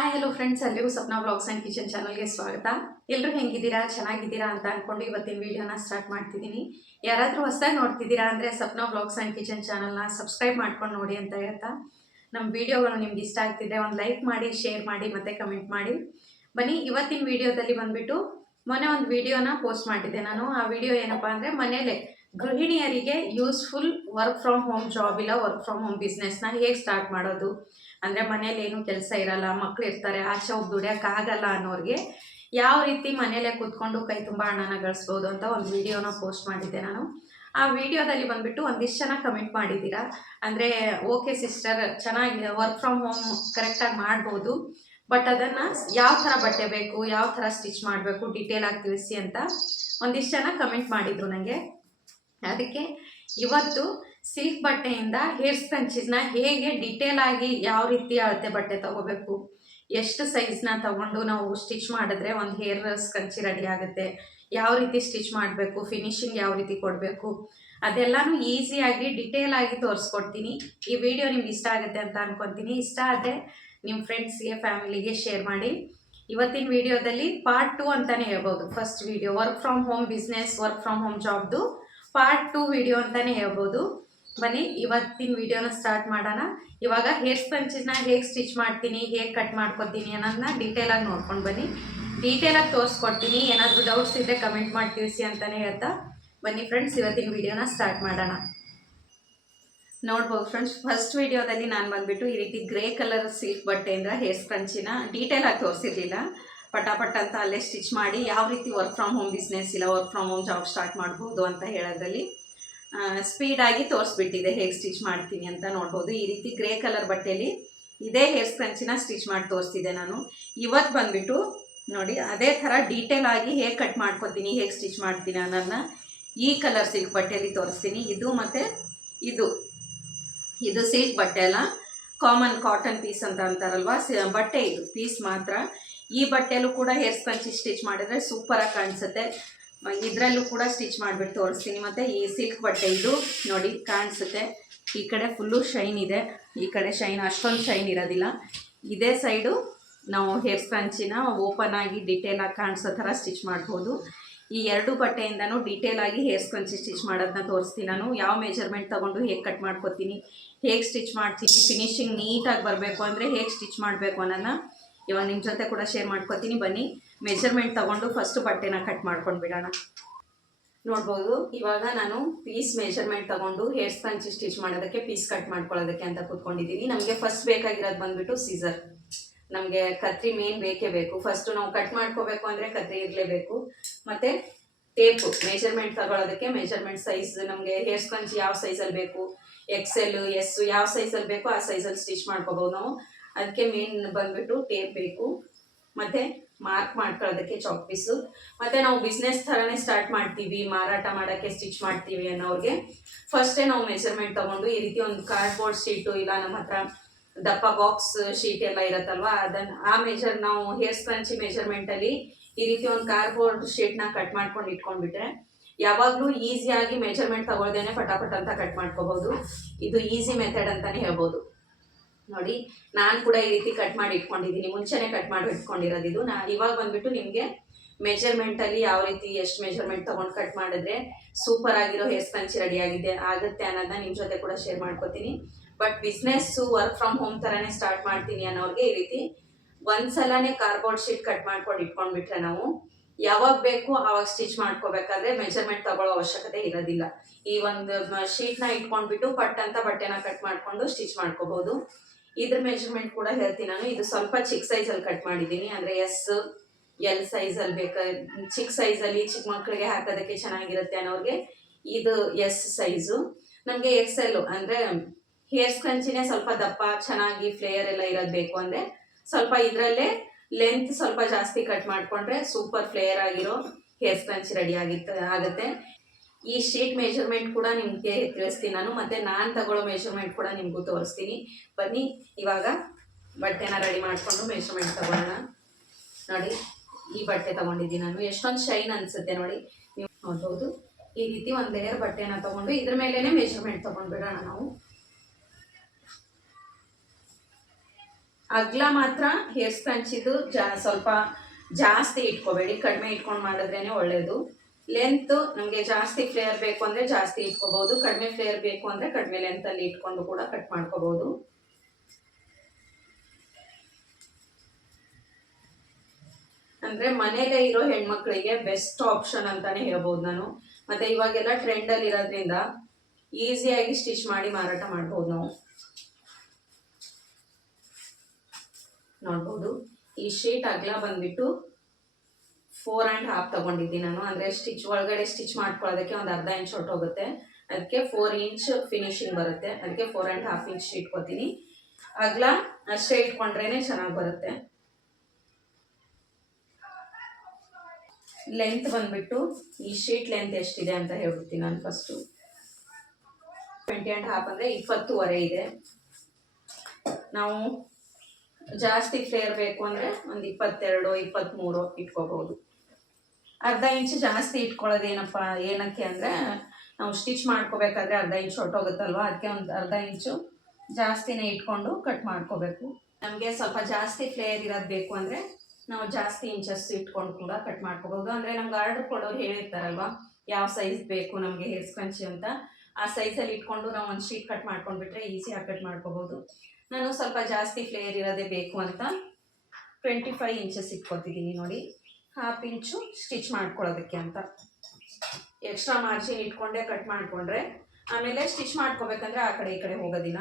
Hi hello friends, ಎಲ್ಲರಿಗೂ Sapna vlogs and kitchen ಚಾನಲ್ಗೆ ಸ್ವಾಗತ. ಎಲ್ಲರೂ ಹೆಂಗಿದ್ದೀರಾ, ಚೆನ್ನಾಗಿದ್ದೀರಾ ಅಂತ ಅಂದ್ಕೊಂಡು ಇವತ್ತಿನ ವೀಡಿಯೋನ ಸ್ಟಾರ್ಟ್ ಮಾಡ್ತಿದ್ದೀನಿ. ಯಾರಾದರೂ ಹೊಸದಾಗಿ ನೋಡ್ತಿದ್ದೀರಾ ಅಂದರೆ ಸಪ್ನಾ ವ್ಲಾಗ್ಸ್ ಆ್ಯಂಡ್ ಕಿಚನ್ ಚಾನಲ್ನ ಸಬ್ಸ್ಕ್ರೈಬ್ ಮಾಡ್ಕೊಂಡು ನೋಡಿ ಅಂತ ಹೇಳ್ತಾ, ನಮ್ಮ ವೀಡಿಯೋಗಳು ನಿಮ್ಗೆ ಇಷ್ಟ ಆಗ್ತಿದ್ರೆ ಒಂದು ಲೈಕ್ ಮಾಡಿ, ಶೇರ್ ಮಾಡಿ ಮತ್ತು ಕಮೆಂಟ್ ಮಾಡಿ. ಬನ್ನಿ, ಇವತ್ತಿನ ವೀಡಿಯೋದಲ್ಲಿ ಬಂದುಬಿಟ್ಟು ಮೊನ್ನೆ ಒಂದು ವೀಡಿಯೋನ ಪೋಸ್ಟ್ ಮಾಡಿದ್ದೆ ನಾನು. ಆ ವಿಡಿಯೋ ಏನಪ್ಪ ಅಂದರೆ ಮನೇಲೆ ಗೃಹಿಣಿಯರಿಗೆ useful work from home job ಇಲ್ಲ ವರ್ಕ್ ಫ್ರಮ್ ಹೋಮ್ ಬಿಸ್ನೆಸ್ನ ಹೇಗೆ ಸ್ಟಾರ್ಟ್ ಮಾಡೋದು, ಅಂದರೆ ಮನೇಲಿ ಏನು ಕೆಲಸ ಇರಲ್ಲ, ಮಕ್ಕಳು ಇರ್ತಾರೆ, ಆಚೆ ಹೋಗಿ ದುಡಿಯೋಕ್ಕಾಗಲ್ಲ ಅನ್ನೋರಿಗೆ ಯಾವ ರೀತಿ ಮನೇಲೆ ಕೂತ್ಕೊಂಡು ಕೈ ತುಂಬ ಹಣನ ಗಳಿಸ್ಬೋದು ಅಂತ ಒಂದು ವಿಡಿಯೋನ ಪೋಸ್ಟ್ ಮಾಡಿದ್ದೆ ನಾನು. ಆ ವಿಡಿಯೋದಲ್ಲಿ ಬಂದುಬಿಟ್ಟು ಒಂದಿಷ್ಟು ಜನ ಕಮೆಂಟ್ ಮಾಡಿದ್ದೀರಾ. ಅಂದರೆ ಓಕೆ ಸಿಸ್ಟರ್, ಚೆನ್ನಾಗಿ ವರ್ಕ್ ಫ್ರಮ್ ಹೋಮ್ ಕರೆಕ್ಟಾಗಿ ಮಾಡ್ಬೋದು, ಬಟ್ ಅದನ್ನು ಯಾವ ಥರ ಬಟ್ಟೆ ಬೇಕು, ಯಾವ ಥರ ಸ್ಟಿಚ್ ಮಾಡಬೇಕು ಡೀಟೇಲ್ ಆಗಿ ತಿಳಿಸಿ ಅಂತ ಒಂದಿಷ್ಟು ಜನ ಕಮೆಂಟ್ ಮಾಡಿದರು ನನಗೆ. ಅದಕ್ಕೆ ಇವತ್ತು ಸಿಲ್ಕ್ ಬಟ್ಟೆಯಿಂದ ಹೇರ್ ಸ್ಪಂಚಸ್ನ ಹೇಗೆ ಡಿಟೇಲ್ ಆಗಿ ಯಾವ ರೀತಿ ಅಳತೆ ಬಟ್ಟೆ ತೊಗೋಬೇಕು, ಎಷ್ಟು ಸೈಜ್ನ ತೊಗೊಂಡು ನಾವು ಸ್ಟಿಚ್ ಮಾಡಿದ್ರೆ ಒಂದು ಹೇರ್ ಸ್ಕಂಚಿ ರೆಡಿ ಆಗುತ್ತೆ, ಯಾವ ರೀತಿ ಸ್ಟಿಚ್ ಮಾಡಬೇಕು, ಫಿನಿಶಿಂಗ್ ಯಾವ ರೀತಿ ಕೊಡಬೇಕು, ಅದೆಲ್ಲನೂ ಈಸಿಯಾಗಿ ಡಿಟೇಲ್ ಆಗಿ ತೋರಿಸ್ಕೊಡ್ತೀನಿ. ಈ ವಿಡಿಯೋ ನಿಮ್ಗೆ ಇಷ್ಟ ಆಗುತ್ತೆ ಅಂತ ಅನ್ಕೊತೀನಿ. ಇಷ್ಟ ಆದರೆ ನಿಮ್ಮ ಫ್ರೆಂಡ್ಸ್ಗೆ, ಫ್ಯಾಮಿಲಿಗೆ ಶೇರ್ ಮಾಡಿ. ಇವತ್ತಿನ ವಿಡಿಯೋದಲ್ಲಿ ಪಾರ್ಟ್ 2 ಅಂತಲೇ ಹೇಳ್ಬೋದು. First video work from home business, work from home ಜಾಬ್ದು ಪಾರ್ಟ್ 2 ವಿಡಿಯೋ ಅಂತಲೇ ಹೇಳ್ಬೋದು. ಬನ್ನಿ ಇವತ್ತಿನ ವಿಡಿಯೋನ ಸ್ಟಾರ್ಟ್ ಮಾಡೋಣ. ಇವಾಗ ಹೇರ್ ಸ್ಪಂಚಸ್ನ ಹೇಗೆ ಸ್ಟಿಚ್ ಮಾಡ್ತೀನಿ, ಹೇಗೆ ಕಟ್ ಮಾಡ್ಕೊತೀನಿ ಅನ್ನೋದನ್ನ ಡೀಟೇಲಾಗಿ ನೋಡ್ಕೊಂಡು ಬನ್ನಿ. ಡೀಟೇಲಾಗಿ ತೋರಿಸ್ಕೊಡ್ತೀನಿ. ಏನಾದರೂ ಡೌಟ್ಸ್ ಇದ್ದರೆ ಕಮೆಂಟ್ ಮಾಡಿ ತಿಳಿಸಿ ಅಂತಲೇ ಹೇಳ್ತಾ ಬನ್ನಿ ಫ್ರೆಂಡ್ಸ್, ಇವತ್ತಿನ ವಿಡಿಯೋನ ಸ್ಟಾರ್ಟ್ ಮಾಡೋಣ. ನೋಡ್ಬೋದು ಫ್ರೆಂಡ್ಸ್, ಫಸ್ಟ್ ವಿಡಿಯೋದಲ್ಲಿ ನಾನು ಬಂದುಬಿಟ್ಟು ಈ ರೀತಿ ಗ್ರೇ ಕಲರ್ ಸಿಲ್ಕ್ ಬಟ್ಟೆಯಿಂದ ಹೇರ್ ಸ್ಪಂಚಿನ ಡೀಟೇಲಾಗಿ ತೋರಿಸಿರಲಿಲ್ಲ. ಪಟಾಪಟ್ ಅಂತ ಅಲ್ಲೇ ಸ್ಟಿಚ್ ಮಾಡಿ ಯಾವ ರೀತಿ ವರ್ಕ್ ಫ್ರಮ್ ಹೋಮ್ ಬಿಸ್ನೆಸ್ ಇಲ್ಲ work from home job start ಮಾಡ್ಬೋದು ಅಂತ ಹೇಳೋದ್ರಲ್ಲಿ ಸ್ಪೀಡಾಗಿ ತೋರಿಸ್ಬಿಟ್ಟಿದೆ ಹೇಗೆ ಸ್ಟಿಚ್ ಮಾಡ್ತೀನಿ ಅಂತ. ನೋಡ್ಬೋದು ಈ ರೀತಿ ಗ್ರೇ ಕಲರ್ ಬಟ್ಟೆಯಲ್ಲಿ ಇದೇ ಹೇರ್ ಸ್ಪಂಚಿನ ಸ್ಟಿಚ್ ಮಾಡಿ ತೋರಿಸ್ತಿದ್ದೆ ನಾನು. ಇವತ್ತು ಬಂದುಬಿಟ್ಟು ನೋಡಿ ಅದೇ ಥರ ಡೀಟೇಲ್ ಆಗಿ ಹೇಗೆ ಕಟ್ ಮಾಡ್ಕೊತೀನಿ, ಹೇಗೆ ಸ್ಟಿಚ್ ಮಾಡ್ತೀನಿ ಅನ್ನೋದನ್ನ ಈ ಕಲರ್ ಸಿಲ್ಕ್ ಬಟ್ಟೆಯಲ್ಲಿ ತೋರಿಸ್ತೀನಿ. ಇದು ಮತ್ತು ಇದು ಸಿಲ್ಕ್ ಬಟ್ಟೆ ಅಲ್ಲ, ಕಾಮನ್ ಕಾಟನ್ ಪೀಸ್ ಅಂತ ಅಂತಾರಲ್ವ, ಬಟ್ಟೆ ಇದು ಪೀಸ್ ಮಾತ್ರ. ಈ ಬಟ್ಟೆಯಲ್ಲೂ ಕೂಡ ಹೇರ್ ಸ್ಪಂಚಿ ಸ್ಟಿಚ್ ಮಾಡಿದರೆ ಸೂಪರಾಗಿ ಕಾಣಿಸುತ್ತೆ. ಇದರಲ್ಲೂ ಕೂಡ ಸ್ಟಿಚ್ ಮಾಡಿಬಿಟ್ಟು ತೋರಿಸ್ತೀನಿ. ಮತ್ತು ಈ ಸಿಲ್ಕ್ ಬಟ್ಟೆ ಇದು ನೋಡಿ ಕಾಣಿಸುತ್ತೆ, ಈ ಕಡೆ ಫುಲ್ಲು ಶೈನ್ ಇದೆ, ಈ ಕಡೆ ಶೈನ್ ಅಷ್ಟೊಂದು ಶೈನ್ ಇರೋದಿಲ್ಲ. ಇದೇ ಸೈಡು ನಾವು ಹೇರ್ ಸ್ಪಂಚಿನ ಓಪನ್ ಆಗಿ ಡಿಟೇಲಾಗಿ ಕಾಣಿಸೋ ಥರ ಸ್ಟಿಚ್ ಮಾಡ್ಬೋದು. ಈ ಎರಡು ಬಟ್ಟೆಯಿಂದನೂ ಡೀಟೇಲಾಗಿ ಹೇರ್ ಸ್ಪಂಚಿ ಸ್ಟಿಚ್ ಮಾಡೋದನ್ನ ತೋರಿಸ್ತೀನಿ ನಾನು. ಯಾವ ಮೆಜರ್ಮೆಂಟ್ ತೊಗೊಂಡು ಹೇಗೆ ಕಟ್ ಮಾಡ್ಕೊತೀನಿ, ಹೇಗೆ ಸ್ಟಿಚ್ ಮಾಡ್ತೀನಿ, ಫಿನಿಶಿಂಗ್ ನೀಟಾಗಿ ಬರಬೇಕು ಅಂದರೆ ಹೇಗೆ ಸ್ಟಿಚ್ ಮಾಡಬೇಕು ಅನ್ನೋದನ್ನ ಇವಾಗ ನಿಮ್ಮ ಜೊತೆ ಕೂಡ ಶೇರ್ ಮಾಡ್ಕೊತೀನಿ. ಬನ್ನಿ ಮೆಜರ್ಮೆಂಟ್ ತೊಗೊಂಡು ಫಸ್ಟು ಬಟ್ಟೆನ ಕಟ್ ಮಾಡ್ಕೊಂಡು ಬಿಡೋಣ. ನೋಡ್ಬೋದು ಇವಾಗ ನಾನು ಪೀಸ್ ಮೆಜರ್ಮೆಂಟ್ ತೊಗೊಂಡು ಹೇರ್ ಸ್ಪಂಚಿ ಸ್ಟಿಚ್ ಮಾಡೋದಕ್ಕೆ, ಪೀಸ್ ಕಟ್ ಮಾಡ್ಕೊಳ್ಳೋದಕ್ಕೆ ಅಂತ ಕೂತ್ಕೊಂಡಿದ್ದೀನಿ. ನಮಗೆ ಫಸ್ಟ್ ಬೇಕಾಗಿರೋದು ಬಂದುಬಿಟ್ಟು ಸೀಸರ್. ನಮಗೆ ಕತ್ರಿ ಮೇನ್ ಬೇಕೇ ಬೇಕು. ಫಸ್ಟು ನಾವು ಕಟ್ ಮಾಡ್ಕೋಬೇಕು ಅಂದರೆ ಕತ್ರಿ ಇರಲೇಬೇಕು. ಮತ್ತು ಟೇಪು ಮೆಜರ್ಮೆಂಟ್ ತಗೊಳ್ಳೋದಕ್ಕೆ, ಮೆಜರ್ಮೆಂಟ್ ಸೈಜ್ ನಮಗೆ ಹೇರ್ ಸ್ಪಂಚ್ ಯಾವ ಸೈಜಲ್ಲಿ ಬೇಕು, XL S ಯಾವ ಸೈಜಲ್ಲಿ ಬೇಕು ಆ ಸೈಜಲ್ಲಿ ಸ್ಟಿಚ್ ಮಾಡ್ಕೋಬೋದು ನಾವು. ಅದಕ್ಕೆ ಮೇನ್ ಬಂದುಬಿಟ್ಟು ಟೇಪ್ ಬೇಕು. ಮತ್ತು ಮಾರ್ಕ್ ಮಾಡ್ಕೊಳ್ಳೋದಕ್ಕೆ ಚಾಕ್ ಪೀಸು. ಮತ್ತು ನಾವು ಬಿಸ್ನೆಸ್ ಥರನೇ ಸ್ಟಾರ್ಟ್ ಮಾಡ್ತೀವಿ, ಮಾರಾಟ ಮಾಡೋಕ್ಕೆ ಸ್ಟಿಚ್ ಮಾಡ್ತೀವಿ ಅನ್ನೋರಿಗೆ ಫಸ್ಟೇ ನಾವು ಮೆಜರ್ಮೆಂಟ್ ತೊಗೊಂಡು ಈ ರೀತಿ ಒಂದು ಕಾರ್ಡ್ಬೋರ್ಡ್ ಶೀಟು ಇಲ್ಲ ನಮ್ಮ ಹತ್ರ ದಪ್ಪ ಬಾಕ್ಸ್ ಶೀಟ್ ಎಲ್ಲ ಇರುತ್ತಲ್ವ, ಅದನ್ನು ನಾವು ಹೇರ್ ಸ್ಪಂಚಿ ಮೆಜರ್ಮೆಂಟಲ್ಲಿ ಈ ರೀತಿ ಒಂದು ಕಾರ್ಡ್ಬೋರ್ಡ್ ಶೀಟ್ನ ಕಟ್ ಮಾಡ್ಕೊಂಡು ಇಟ್ಕೊಂಡ್ಬಿಟ್ರೆ ಯಾವಾಗಲೂ ಈಸಿಯಾಗಿ ಮೆಜರ್ಮೆಂಟ್ ತಗೊಳ್ದೇನೆ ಪಟಾಪಟ್ ಅಂತ ಕಟ್ ಮಾಡ್ಕೋಬೋದು. ಇದು ಈಸಿ ಮೆಥಡ್ ಅಂತಲೇ ಹೇಳ್ಬೋದು. ನೋಡಿ ನಾನು ಕೂಡ ಈ ರೀತಿ ಕಟ್ ಮಾಡಿ ಇಟ್ಕೊಂಡಿದ್ದೀನಿ, ಮುಂಚೆನೇ ಕಟ್ ಮಾಡಿ ಇಟ್ಕೊಂಡಿರೋದು ಇದು. ಇವಾಗ ಬಂದುಬಿಟ್ಟು ನಿಮಗೆ ಮೆಜರ್ಮೆಂಟಲ್ಲಿ ಯಾವ ರೀತಿ ಎಷ್ಟು ಮೆಜರ್ಮೆಂಟ್ ತೊಗೊಂಡು ಕಟ್ ಮಾಡಿದ್ರೆ ಸೂಪರ್ ಆಗಿರೋ ಹೇರ್ ಸ್ಪಂಚ್ ರೆಡಿ ಆಗುತ್ತೆ ಅನ್ನೋದನ್ನ ನಿಮ್ಮ ಜೊತೆ ಕೂಡ ಶೇರ್ ಮಾಡ್ಕೊತೀನಿ. But business work from home ಥರನೇ ಸ್ಟಾರ್ಟ್ ಮಾಡ್ತೀನಿ ಅನ್ನೋರಿಗೆ ಈ ರೀತಿ ಒಂದ್ಸಲನೇ ಕಾರ್ಡ್ಬೋರ್ಡ್ ಶೀಟ್ ಕಟ್ ಮಾಡ್ಕೊಂಡು ಇಟ್ಕೊಂಡ್ಬಿಟ್ರೆ ನಾವು ಯಾವಾಗ ಬೇಕು ಆವಾಗ ಸ್ಟಿಚ್ ಮಾಡ್ಕೋಬೇಕಾದ್ರೆ ಮೆಜರ್ಮೆಂಟ್ ತಗೊಳ್ಳೋ ಅವಶ್ಯಕತೆ ಇರೋದಿಲ್ಲ. ಈ ಒಂದು ಶೀಟ್ನ ಇಟ್ಕೊಂಡ್ಬಿಟ್ಟು ಪಟ್ ಅಂತ ಬಟ್ಟೆನ ಕಟ್ ಮಾಡಿಕೊಂಡು ಸ್ಟಿಚ್ ಮಾಡ್ಕೋಬೋದು. ಇದ್ರ ಮೆಜರ್ಮೆಂಟ್ ಕೂಡ ಹೇಳ್ತೀನಿ ನಾನು. ಇದು ಸ್ವಲ್ಪ ಚಿಕ್ಕ ಸೈಜಲ್ಲಿ ಕಟ್ ಮಾಡಿದ್ದೀನಿ, ಅಂದರೆ SL ಸೈಜಲ್ಲಿ ಚಿಕ್ಕ ಸೈಜಲ್ಲಿ ಚಿಕ್ಕ ಮಕ್ಕಳಿಗೆ ಹಾಕೋದಕ್ಕೆ ಚೆನ್ನಾಗಿರುತ್ತೆ ಅನ್ನೋರಿಗೆ ಇದು S ಸೈಜು. ನಮಗೆ XL ಅಂದರೆ ಹೇರ್ ಸ್ಪಂಚಿನೇ ಸ್ವಲ್ಪ ದಪ್ಪ ಚೆನ್ನಾಗಿ ಫ್ಲೇಯರ್ ಎಲ್ಲ ಇರೋದು ಬೇಕು ಅಂದರೆ ಸ್ವಲ್ಪ ಇದರಲ್ಲೇ ಲೆಂತ್ ಸ್ವಲ್ಪ ಜಾಸ್ತಿ ಕಟ್ ಮಾಡಿಕೊಂಡ್ರೆ ಸೂಪರ್ ಫ್ಲೇಯರ್ ಆಗಿರೋ ಹೇರ್ ಸ್ಪಂಚ್ ರೆಡಿ ಆಗುತ್ತೆ. ಈ ಶೀಟ್ ಮೆಜರ್ಮೆಂಟ್ ಕೂಡ ನಿಮಗೆ ತಿಳಿಸ್ತೀನಿ ನಾನು, ಮತ್ತು ನಾನು ತಗೊಳ್ಳೋ ಮೆಜರ್ಮೆಂಟ್ ಕೂಡ ನಿಮಗೂ ತೋರಿಸ್ತೀನಿ. ಬನ್ನಿ ಇವಾಗ ಬಟ್ಟೆನ ರೆಡಿ ಮಾಡಿಕೊಂಡು ಮೆಜರ್ಮೆಂಟ್ ತಗೊಳ್ಳೋಣ. ನೋಡಿ ಈ ಬಟ್ಟೆ ತೊಗೊಂಡಿದ್ದೀನಿ ನಾನು, ಎಷ್ಟೊಂದು ಶೈನ್ ಅನಿಸುತ್ತೆ ನೋಡಿ, ನೀವು ನೋಡ್ಬೋದು. ಈ ರೀತಿ ಒಂದು ಲೇಯರ್ ಬಟ್ಟೆನ ತೊಗೊಂಡು ಇದ್ರ ಮೇಲೇ ಮೆಜರ್ಮೆಂಟ್ ತೊಗೊಂಡ್ಬಿಡೋಣ ನಾವು. ಅಗಲ ಮಾತ್ರ ಹೇರ್ ಸ್ಕ್ರಂಚಿದು ಸ್ವಲ್ಪ ಜಾಸ್ತಿ ಇಟ್ಕೋಬೇಡಿ, ಕಡಿಮೆ ಇಟ್ಕೊಂಡು ಮಾಡಿದ್ರೇ ಒಳ್ಳೆಯದು. ಲೆಂತ್ ನಮಗೆ ಜಾಸ್ತಿ ಫ್ಲೇಯರ್ ಬೇಕು ಅಂದರೆ ಜಾಸ್ತಿ ಇಟ್ಕೋಬಹುದು, ಕಡಿಮೆ ಫ್ಲೇಯರ್ ಬೇಕು ಅಂದರೆ ಕಡಿಮೆ ಲೆಂತಲ್ಲಿ ಇಟ್ಕೊಂಡು ಕೂಡ ಕಟ್ ಮಾಡ್ಕೋಬಹುದು. ಅಂದರೆ ಮನೇಲೇ ಇರೋ ಹೆಣ್ಮಕ್ಳಿಗೆ ಬೆಸ್ಟ್ ಆಪ್ಷನ್ ಅಂತಾನೆ ಹೇಳ್ಬೋದು ನಾನು. ಮತ್ತು ಇವಾಗೆಲ್ಲ ಟ್ರೆಂಡಲ್ಲಿ ಇರೋದ್ರಿಂದ ಈಸಿಯಾಗಿ ಸ್ಟಿಚ್ ಮಾಡಿ ಮಾರಾಟ ಮಾಡ್ಬೋದು ನಾವು. ನೋಡ್ಬೋದು ಈ ಶೀಟ್ ಅಗಲ ಬಂದ್ಬಿಟ್ಟು 4.5 ತಗೊಂಡಿದ್ದೀನಿ ನಾನು. ಅಂದರೆ ಸ್ಟಿಚ್ ಒಳಗಡೆ ಸ್ಟಿಚ್ ಮಾಡ್ಕೊಳ್ಳೋದಕ್ಕೆ ಒಂದು ಅರ್ಧ ಇಂಚ್ ಹೊಟ್ಟೋಗುತ್ತೆ, ಅದಕ್ಕೆ 4 ಇಂಚ್ ಫಿನಿಶಿಂಗ್ ಬರುತ್ತೆ, ಅದಕ್ಕೆ 4.5 ಇಂಚ್ ಇಟ್ಕೊತೀನಿ. ಅಗಲ ಅಷ್ಟೇ ಇಟ್ಕೊಂಡ್ರೇ ಚೆನ್ನಾಗಿ ಬರುತ್ತೆ. ಲೆಂತ್ ಬಂದ್ಬಿಟ್ಟು ಈ ಶೀಟ್ ಲೆಂತ್ ಎಷ್ಟಿದೆ ಅಂತ ಹೇಳ್ಬಿಡ್ತೀನಿ ನಾನು ಫಸ್ಟು. 20.5 ಅಂದರೆ 20.5 ಇದೆ. ನಾವು ಜಾಸ್ತಿ ಫ್ಲೇರ್ ಬೇಕು ಅಂದರೆ ಒಂದು 22, 23 ಇಟ್ಕೋಬಹುದು. ಅರ್ಧ ಇಂಚ್ ಜಾಸ್ತಿ ಇಟ್ಕೊಳ್ಳೋದು ಏನಕ್ಕೆ ಅಂದರೆ ನಾವು ಸ್ಟಿಚ್ ಮಾಡ್ಕೋಬೇಕಾದ್ರೆ ಅರ್ಧ ಇಂಚ್ ಹೊಟ್ಟೋಗುತ್ತಲ್ವ, ಅದಕ್ಕೆ ಒಂದು ಅರ್ಧ ಇಂಚು ಜಾಸ್ತಿನೇ ಇಟ್ಕೊಂಡು ಕಟ್ ಮಾಡ್ಕೋಬೇಕು. ನಮಗೆ ಸ್ವಲ್ಪ ಜಾಸ್ತಿ ಫ್ಲೇರ್ ಇರೋದು ಬೇಕು ಅಂದರೆ ನಾವು ಜಾಸ್ತಿ ಇಂಚಸ್ ಇಟ್ಕೊಂಡು ಕೂಡ ಕಟ್ ಮಾಡ್ಕೋಬಹುದು. ಅಂದರೆ ನಮ್ಗೆ ಆರ್ಡರ್ ಕೊಡೋರು ಹೇಳಿರ್ತಾರಲ್ವ ಯಾವ ಸೈಜ್ ಬೇಕು ನಮಗೆ ಹೇರ್ ಸ್ಕ್ರಂಚಿ ಅಂತ, ಆ ಸೈಜಲ್ಲಿ ಇಟ್ಕೊಂಡು ನಾವು ಒಂದು ಶೀಟ್ ಕಟ್ ಮಾಡ್ಕೊಂಡ್ಬಿಟ್ರೆ ಈಸಿಯಾಗಿ ಕಟ್ ಮಾಡ್ಕೋಬಹುದು. ನಾನು ಸ್ವಲ್ಪ ಜಾಸ್ತಿ ಫ್ಲೇರ್ ಇರೋದೇ ಬೇಕು ಅಂತ 25 ಇಂಚಸ್ ಇಟ್ಕೊತಿದ್ದೀನಿ ನೋಡಿ, 1/2 ಇಂಚು ಸ್ಟಿಚ್ ಮಾಡ್ಕೊಳ್ಳೋದಕ್ಕೆ ಅಂತ. ಎಕ್ಸ್ಟ್ರಾ ಮಾರ್ಜಿನ್ ಇಟ್ಕೊಂಡೇ ಕಟ್ ಮಾಡಿಕೊಂಡ್ರೆ ಆಮೇಲೆ ಸ್ಟಿಚ್ ಮಾಡ್ಕೋಬೇಕಂದ್ರೆ ಆ ಕಡೆ ಈ ಕಡೆ ಹೋಗೋದಿಲ್ಲ.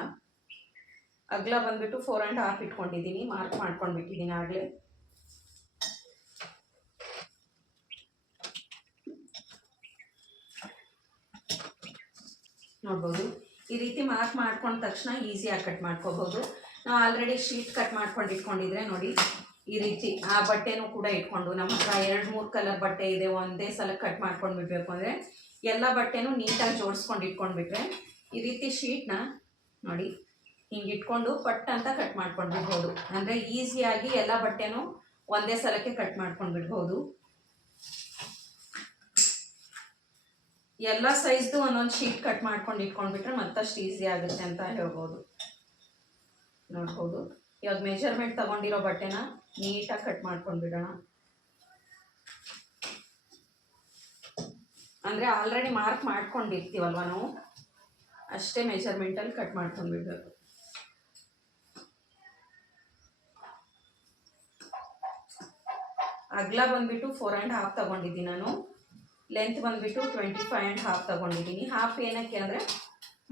ಅಗಲ ಬಂದ್ಬಿಟ್ಟು 4.5 ಇಟ್ಕೊಂಡಿದ್ದೀನಿ, ಮಾರ್ಕ್ ಮಾಡ್ಕೊಂಡ್ಬಿಟ್ಟಿದ್ದೀನಿ ಆಗಲೇ. ನೋಡ್ಬೋದು ಈ ರೀತಿ ಮಾರ್ಕ್ ಮಾಡ್ಕೊಂಡ ತಕ್ಷಣ ಈಸಿಯಾಗಿ ಕಟ್ ಮಾಡ್ಕೋಬಹುದು. ನಾವು ಆಲ್ರೆಡಿ ಶೀಟ್ ಕಟ್ ಮಾಡ್ಕೊಂಡು ಇಟ್ಕೊಂಡಿದ್ರೆ ನೋಡಿ ಈ ರೀತಿ ಆ ಬಟ್ಟೆನೂ ಕೂಡ ಇಟ್ಕೊಂಡು, ನಮ್ಮ ಹತ್ರ 2-3 ಕಲರ್ ಬಟ್ಟೆ ಇದೆ, ಒಂದೇ ಸಲ ಕಟ್ ಮಾಡ್ಕೊಂಡು ಬಿಡಬೇಕು ಅಂದರೆ ಎಲ್ಲ ಬಟ್ಟೆನೂ ನೀಟಾಗಿ ಜೋಡಿಸ್ಕೊಂಡು ಇಟ್ಕೊಂಡ್ಬಿಟ್ರೆ ಈ ರೀತಿ ಶೀಟ್ನ ನೋಡಿ ಹಿಂಗೆ ಇಟ್ಕೊಂಡು ಪಟ್ ಅಂತ ಕಟ್ ಮಾಡ್ಕೊಂಡು ಬಿಡ್ಬೋದು. ಅಂದರೆ ಈಸಿಯಾಗಿ ಎಲ್ಲ ಬಟ್ಟೆನೂ ಒಂದೇ ಸಲಕ್ಕೆ ಕಟ್ ಮಾಡ್ಕೊಂಡು ಬಿಡ್ಬೋದು. ಎಲ್ಲ ಸೈಜ್ದು ಒಂದೊಂದು ಶೀಟ್ ಕಟ್ ಮಾಡ್ಕೊಂಡು ಇಟ್ಕೊಂಡ್ಬಿಟ್ರೆ ಮತ್ತಷ್ಟು ಈಸಿ ಆಗುತ್ತೆ ಅಂತ ಹೇಳ್ಬೋದು. ನೋಡ್ಬೋದು ಇವಾಗ ಮೆಜರ್ಮೆಂಟ್ ತಗೊಂಡಿರೋ ಬಟ್ಟೆನ ನೀಟಾಗಿ ಕಟ್ ಮಾಡ್ಕೊಂಡು ಬಿಡೋಣ. ಅಂದರೆ ಆಲ್ರೆಡಿ ಮಾರ್ಕ್ ಮಾಡ್ಕೊಂಡಿರ್ತೀವಲ್ವ ನಾವು, ಅಷ್ಟೇ ಮೆಜರ್ಮೆಂಟಲ್ಲಿ ಕಟ್ ಮಾಡ್ಕೊಂಡು ಬಿಡಬೇಕು. ಅಗಲ ಬಂದ್ಬಿಟ್ಟು 4.5 ತಗೊಂಡಿದ್ದೀನಿ ನಾನು, ಲೆಂತ್ ಬಂದ್ಬಿಟ್ಟು 25.5 ತಗೊಂಡಿದ್ದೀನಿ. 1/2 ಏನಕ್ಕೆ ಅಂದರೆ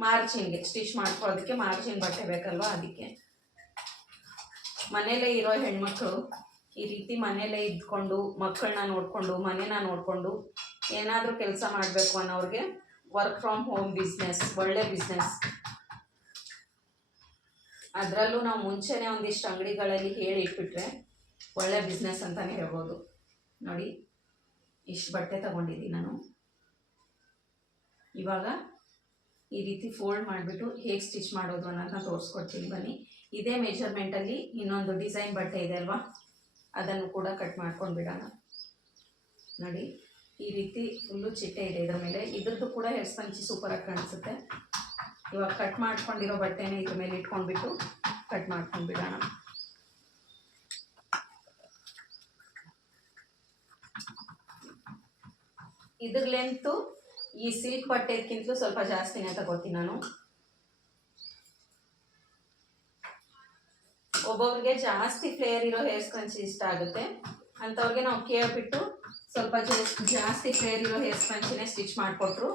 ಮಾರ್ಜಿನ್ಗೆ ಸ್ಟಿಚ್ ಮಾಡ್ಕೊಳ್ಳೋದಕ್ಕೆ ಮಾರ್ಜಿನ್ ಬಟ್ಟೆ ಬೇಕಲ್ವ, ಅದಕ್ಕೆ. ಮನೇಲೇ ಇರೋ ಹೆಣ್ಮಕ್ಳು ಈ ರೀತಿ ಮನೇಲೇ ಇದ್ಕೊಂಡು ಮಕ್ಕಳನ್ನ ನೋಡಿಕೊಂಡು ಮನೇನ ನೋಡಿಕೊಂಡು ಏನಾದರೂ ಕೆಲಸ ಮಾಡಬೇಕು ಅನ್ನೋರಿಗೆ ವರ್ಕ್ ಫ್ರಮ್ ಹೋಮ್ ಬಿಸ್ನೆಸ್ ಒಳ್ಳೆ ಬಿಸ್ನೆಸ್. ಅದರಲ್ಲೂ ನಾವು ಮುಂಚೆನೇ ಒಂದಿಷ್ಟು ಅಂಗಡಿಗಳಲ್ಲಿ ಹೇಳಿ ಇಟ್ಬಿಟ್ರೆ ಒಳ್ಳೆ ಬಿಸ್ನೆಸ್ ಅಂತಲೇ ಹೇಳ್ಬೋದು. ನೋಡಿ ಇಷ್ಟು ಬಟ್ಟೆ ತಗೊಂಡಿದ್ದೀನಿ ನಾನು. ಇವಾಗ ಈ ರೀತಿ ಫೋಲ್ಡ್ ಮಾಡಿಬಿಟ್ಟು ಹೇಗೆ ಸ್ಟಿಚ್ ಮಾಡೋದು ಅನ್ನೋದನ್ನ ತೋರಿಸ್ಕೊಡ್ತೀನಿ ಬನ್ನಿ. ಇದೇ ಮೆಜರ್ಮೆಂಟಲ್ಲಿ ಇನ್ನೊಂದು ಡಿಸೈನ್ ಬಟ್ಟೆ ಇದೆ ಅಲ್ವಾ, ಅದನ್ನು ಕೂಡ ಕಟ್ ಮಾಡ್ಕೊಂಡು ಬಿಡೋಣ. ನೋಡಿ ಈ ರೀತಿ ಫುಲ್ಲು ಚಿಟ್ಟೆ ಇದೆ ಇದರ ಮೇಲೆ, ಇದ್ರದ್ದು ಕೂಡ ಹೇರ್ ಸ್ಪಂಚಿ ಸೂಪರಾಗಿ ಕಾಣಿಸುತ್ತೆ. ಇವಾಗ ಕಟ್ ಮಾಡ್ಕೊಂಡಿರೋ ಬಟ್ಟೆನ ಇದ್ರ ಮೇಲೆ ಇಟ್ಕೊಂಡ್ಬಿಟ್ಟು ಕಟ್ ಮಾಡ್ಕೊಂಡು ಬಿಡೋಣ. ಇದ್ರ ಲೆಂತು ಈ ಸಿಲ್ಕ್ ಬಟ್ಟೆಗಿಂತಲೂ ಸ್ವಲ್ಪ ಜಾಸ್ತಿನೇ ತಗೋತೀನಿ ನಾನು. ಒಬ್ಬೊಬ್ರಿಗೆ ಜಾಸ್ತಿ ಫ್ಲೇಯರ್ ಇರೋ ಹೇರ್ ಸ್ಪಂಚ್ ಇಷ್ಟ ಆಗುತ್ತೆ, ಅಂಥವ್ರಿಗೆ ನಾವು ಕೇಳ್ಬಿಟ್ಟು ಸ್ವಲ್ಪ ಜಾಸ್ತಿ ಫ್ಲೇಯರ್ ಇರೋ ಹೇರ್ ಸ್ಪಂಚಿನೇ ಸ್ಟಿಚ್ ಮಾಡಿಕೊಟ್ರು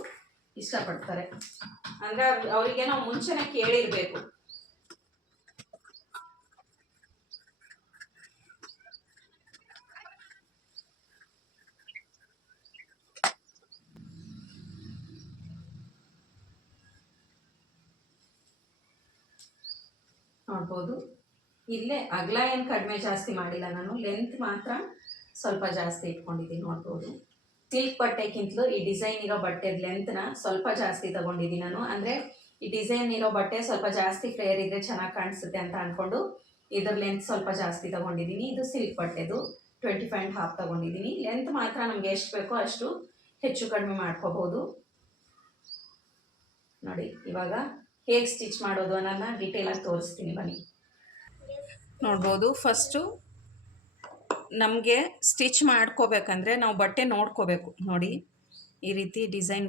ಇಷ್ಟಪಡ್ತಾರೆ. ಅಂದರೆ ಅವರಿಗೆ ನಾವು ಮುಂಚೆನೇ ಕೇಳಿರಬೇಕು. ನೋಡ್ಬೋದು ಇಲ್ಲೇ ಅಗಲ ಏನು ಕಡಿಮೆ ಜಾಸ್ತಿ ಮಾಡಿಲ್ಲ ನಾನು, ಲೆಂತ್ ಮಾತ್ರ ಸ್ವಲ್ಪ ಜಾಸ್ತಿ ಇಟ್ಕೊಂಡಿದ್ದೀನಿ. ನೋಡ್ಬೋದು ಸಿಲ್ಕ್ ಬಟ್ಟೆಗಿಂತಲೂ ಈ ಡಿಸೈನ್ ಇರೋ ಬಟ್ಟೆದ ಲೆಂತ್ನ ಸ್ವಲ್ಪ ಜಾಸ್ತಿ ತಗೊಂಡಿದ್ದೀನಿ ನಾನು. ಅಂದರೆ ಈ ಡಿಸೈನ್ ಇರೋ ಬಟ್ಟೆ ಸ್ವಲ್ಪ ಜಾಸ್ತಿ ಫ್ಲೇಯರ್ ಇದ್ದರೆ ಚೆನ್ನಾಗಿ ಕಾಣಿಸುತ್ತೆ ಅಂತ ಅಂದ್ಕೊಂಡು ಇದ್ರ ಲೆಂತ್ ಸ್ವಲ್ಪ ಜಾಸ್ತಿ ತಗೊಂಡಿದ್ದೀನಿ. ಇದು ಸಿಲ್ಕ್ ಬಟ್ಟೆದು 25.5 ತಗೊಂಡಿದ್ದೀನಿ. ಲೆಂತ್ ಮಾತ್ರ ನಮಗೆ ಎಷ್ಟು ಬೇಕೋ ಅಷ್ಟು ಹೆಚ್ಚು ಕಡಿಮೆ ಮಾಡ್ಕೋಬೋದು. ನೋಡಿ ಇವಾಗ ಹೇಗೆ ಸ್ಟಿಚ್ ಮಾಡೋದು ಅನ್ನೋದನ್ನ ಡೀಟೇಲಾಗಿ ತೋರಿಸ್ತೀನಿ ಬನ್ನಿ. ನೋಡ್ಬೋದು. ಫಸ್ಟು ನಮಗೆ ಸ್ಟಿಚ್ ಮಾಡ್ಕೋಬೇಕಂದ್ರೆ ನಾವು ಬಟ್ಟೆ ನೋಡ್ಕೋಬೇಕು. ನೋಡಿ ಈ ರೀತಿ ಡಿಸೈನ್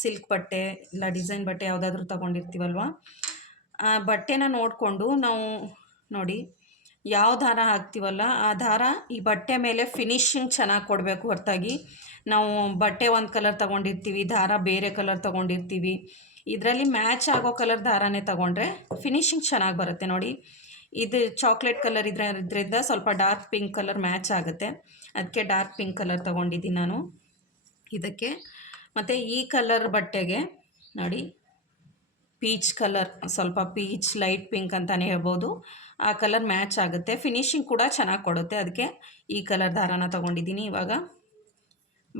ಸಿಲ್ಕ್ ಬಟ್ಟೆ ಇಲ್ಲ ಡಿಸೈನ್ ಬಟ್ಟೆ ಯಾವುದಾದ್ರೂ ತೊಗೊಂಡಿರ್ತೀವಲ್ವ, ಆ ಬಟ್ಟೆನ ನೋಡಿಕೊಂಡು ನಾವು ನೋಡಿ ಯಾವ ದಾರ ಹಾಕ್ತೀವಲ್ಲ ಆ ದಾರ ಈ ಬಟ್ಟೆ ಮೇಲೆ ಫಿನಿಶಿಂಗ್ ಚೆನ್ನಾಗಿ ಕೊಡಬೇಕು. ಹೊರತಾಗಿ ನಾವು ಬಟ್ಟೆ ಒಂದು ಕಲರ್ ತೊಗೊಂಡಿರ್ತೀವಿ, ದಾರ ಬೇರೆ ಕಲರ್ ತೊಗೊಂಡಿರ್ತೀವಿ, ಇದರಲ್ಲಿ ಮ್ಯಾಚ್ ಆಗೋ ಕಲರ್ ದಾರನೇ ತೊಗೊಂಡ್ರೆ ಫಿನಿಶಿಂಗ್ ಚೆನ್ನಾಗಿ ಬರುತ್ತೆ. ನೋಡಿ ಇದು ಚಾಕ್ಲೇಟ್ ಕಲರ್ ಇದರಿಂದ ಸ್ವಲ್ಪ ಡಾರ್ಕ್ ಪಿಂಕ್ ಕಲರ್ ಮ್ಯಾಚ್ ಆಗುತ್ತೆ, ಅದಕ್ಕೆ ಡಾರ್ಕ್ ಪಿಂಕ್ ಕಲರ್ ತೊಗೊಂಡಿದ್ದೀನಿ ನಾನು ಇದಕ್ಕೆ. ಮತ್ತು ಈ ಕಲರ್ ಬಟ್ಟೆಗೆ ನೋಡಿ ಪೀಚ್ ಕಲರ್, ಸ್ವಲ್ಪ ಪೀಚ್ ಲೈಟ್ ಪಿಂಕ್ ಅಂತಲೇ ಹೇಳ್ಬೋದು, ಆ ಕಲರ್ ಮ್ಯಾಚ್ ಆಗುತ್ತೆ, ಫಿನಿಶಿಂಗ್ ಕೂಡ ಚೆನ್ನಾಗಿ ಕೊಡುತ್ತೆ. ಅದಕ್ಕೆ ಈ ಕಲರ್ ದಾರಾನ ತೊಗೊಂಡಿದ್ದೀನಿ. ಇವಾಗ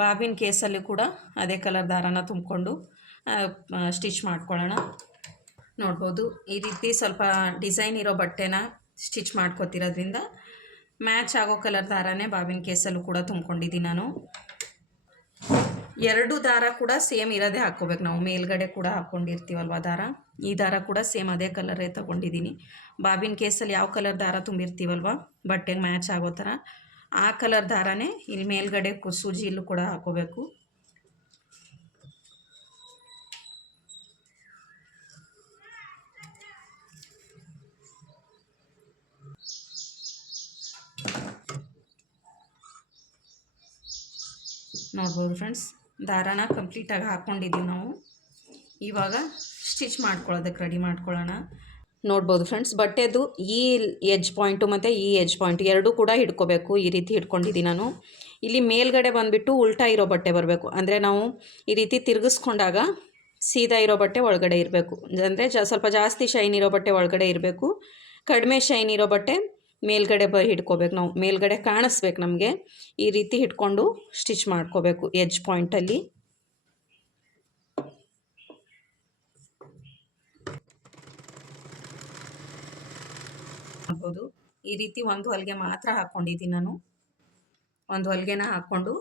ಬಾಬಿನ ಕೇಸಲ್ಲಿ ಕೂಡ ಅದೇ ಕಲರ್ ದಾರಾನ ತುಂಬಿಕೊಂಡು ಸ್ಟಿಚ್ ಮಾಡ್ಕೊಳ್ಳೋಣ. ನೋಡ್ಬೋದು ಈ ರೀತಿ ಸ್ವಲ್ಪ ಡಿಸೈನ್ ಇರೋ ಬಟ್ಟೆನ ಸ್ಟಿಚ್ ಮಾಡ್ಕೊತಿರೋದ್ರಿಂದ ಮ್ಯಾಚ್ ಆಗೋ ಕಲರ್ ದಾರನೇ ಬಾಬಿನ ಕೇಸಲ್ಲೂ ಕೂಡ ತುಂಬ್ಕೊಂಡಿದ್ದೀನಿ ನಾನು. ಎರಡು ದಾರ ಕೂಡ ಸೇಮ್ ಇರೋದೇ ಹಾಕ್ಕೋಬೇಕು ನಾವು, ಮೇಲ್ಗಡೆ ಕೂಡ ಹಾಕ್ಕೊಂಡಿರ್ತೀವಲ್ವ ದಾರ, ಈ ದಾರ ಕೂಡ ಸೇಮ್ ಅದೇ ಕಲರೇ ತೊಗೊಂಡಿದ್ದೀನಿ. ಬಾಬಿನ ಕೇಸಲ್ಲಿ ಯಾವ ಕಲರ್ ದಾರ ತುಂಬಿರ್ತೀವಲ್ವ ಬಟ್ಟೆಗೆ ಮ್ಯಾಚ್ ಆಗೋ ಥರ ಆ ಕಲರ್ ದಾರನೇ ಇಲ್ಲಿ ಮೇಲ್ಗಡೆ ಸೂಜಿಯಲ್ಲೂ ಕೂಡ ಹಾಕೋಬೇಕು. ನೋಡ್ಬೋದು ಫ್ರೆಂಡ್ಸ್, ದಾರಾನ ಕಂಪ್ಲೀಟಾಗಿ ಹಾಕ್ಕೊಂಡಿದ್ದೀವಿ ನಾವು. ಇವಾಗ ಸ್ಟಿಚ್ ಮಾಡ್ಕೊಳ್ಳೋದಕ್ಕೆ ರೆಡಿ ಮಾಡ್ಕೊಳ್ಳೋಣ. ನೋಡ್ಬೋದು ಫ್ರೆಂಡ್ಸ್, ಬಟ್ಟೆದು ಈ ಎಜ್ ಪಾಯಿಂಟು ಮತ್ತು ಈ ಎಜ್ ಪಾಯಿಂಟ್ ಎರಡೂ ಕೂಡ ಹಿಡ್ಕೋಬೇಕು. ಈ ರೀತಿ ಹಿಡ್ಕೊಂಡಿದ್ದೀನಿ ನಾನು. ಇಲ್ಲಿ ಮೇಲ್ಗಡೆ ಬಂದುಬಿಟ್ಟು ಉಲ್ಟಾ ಇರೋ ಬಟ್ಟೆ ಬರಬೇಕು, ಅಂದರೆ ನಾವು ಈ ರೀತಿ ತಿರುಗಿಸ್ಕೊಂಡಾಗ ಸೀದಾ ಇರೋ ಬಟ್ಟೆ ಒಳಗಡೆ ಇರಬೇಕು, ಅಂದರೆ ಸ್ವಲ್ಪ ಜಾಸ್ತಿ ಶೈನ್ ಇರೋ ಬಟ್ಟೆ ಒಳಗಡೆ ಇರಬೇಕು, ಕಡಿಮೆ ಶೈನ್ ಇರೋ ಬಟ್ಟೆ ಮೇಲ್ಗಡೆ ಹಿಡ್ಕೋಬೇಕು. ನಾವು ಮೇಲ್ಗಡೆ ಕಾಣಿಸ್ಬೇಕು ನಮಗೆ, ಈ ರೀತಿ ಹಿಡ್ಕೊಂಡು ಸ್ಟಿಚ್ ಮಾಡ್ಕೋಬೇಕು ಎಜ್ ಪಾಯಿಂಟಲ್ಲಿ. ನೋಡ್ಬೋದು ಈ ರೀತಿ ಒಂದು ಹೊಲಿಗೆ ಮಾತ್ರ ಹಾಕ್ಕೊಂಡಿದ್ದೀನಿ ನಾನು. ಒಂದು ಹೊಲಿಗೆನ ಹಾಕ್ಕೊಂಡು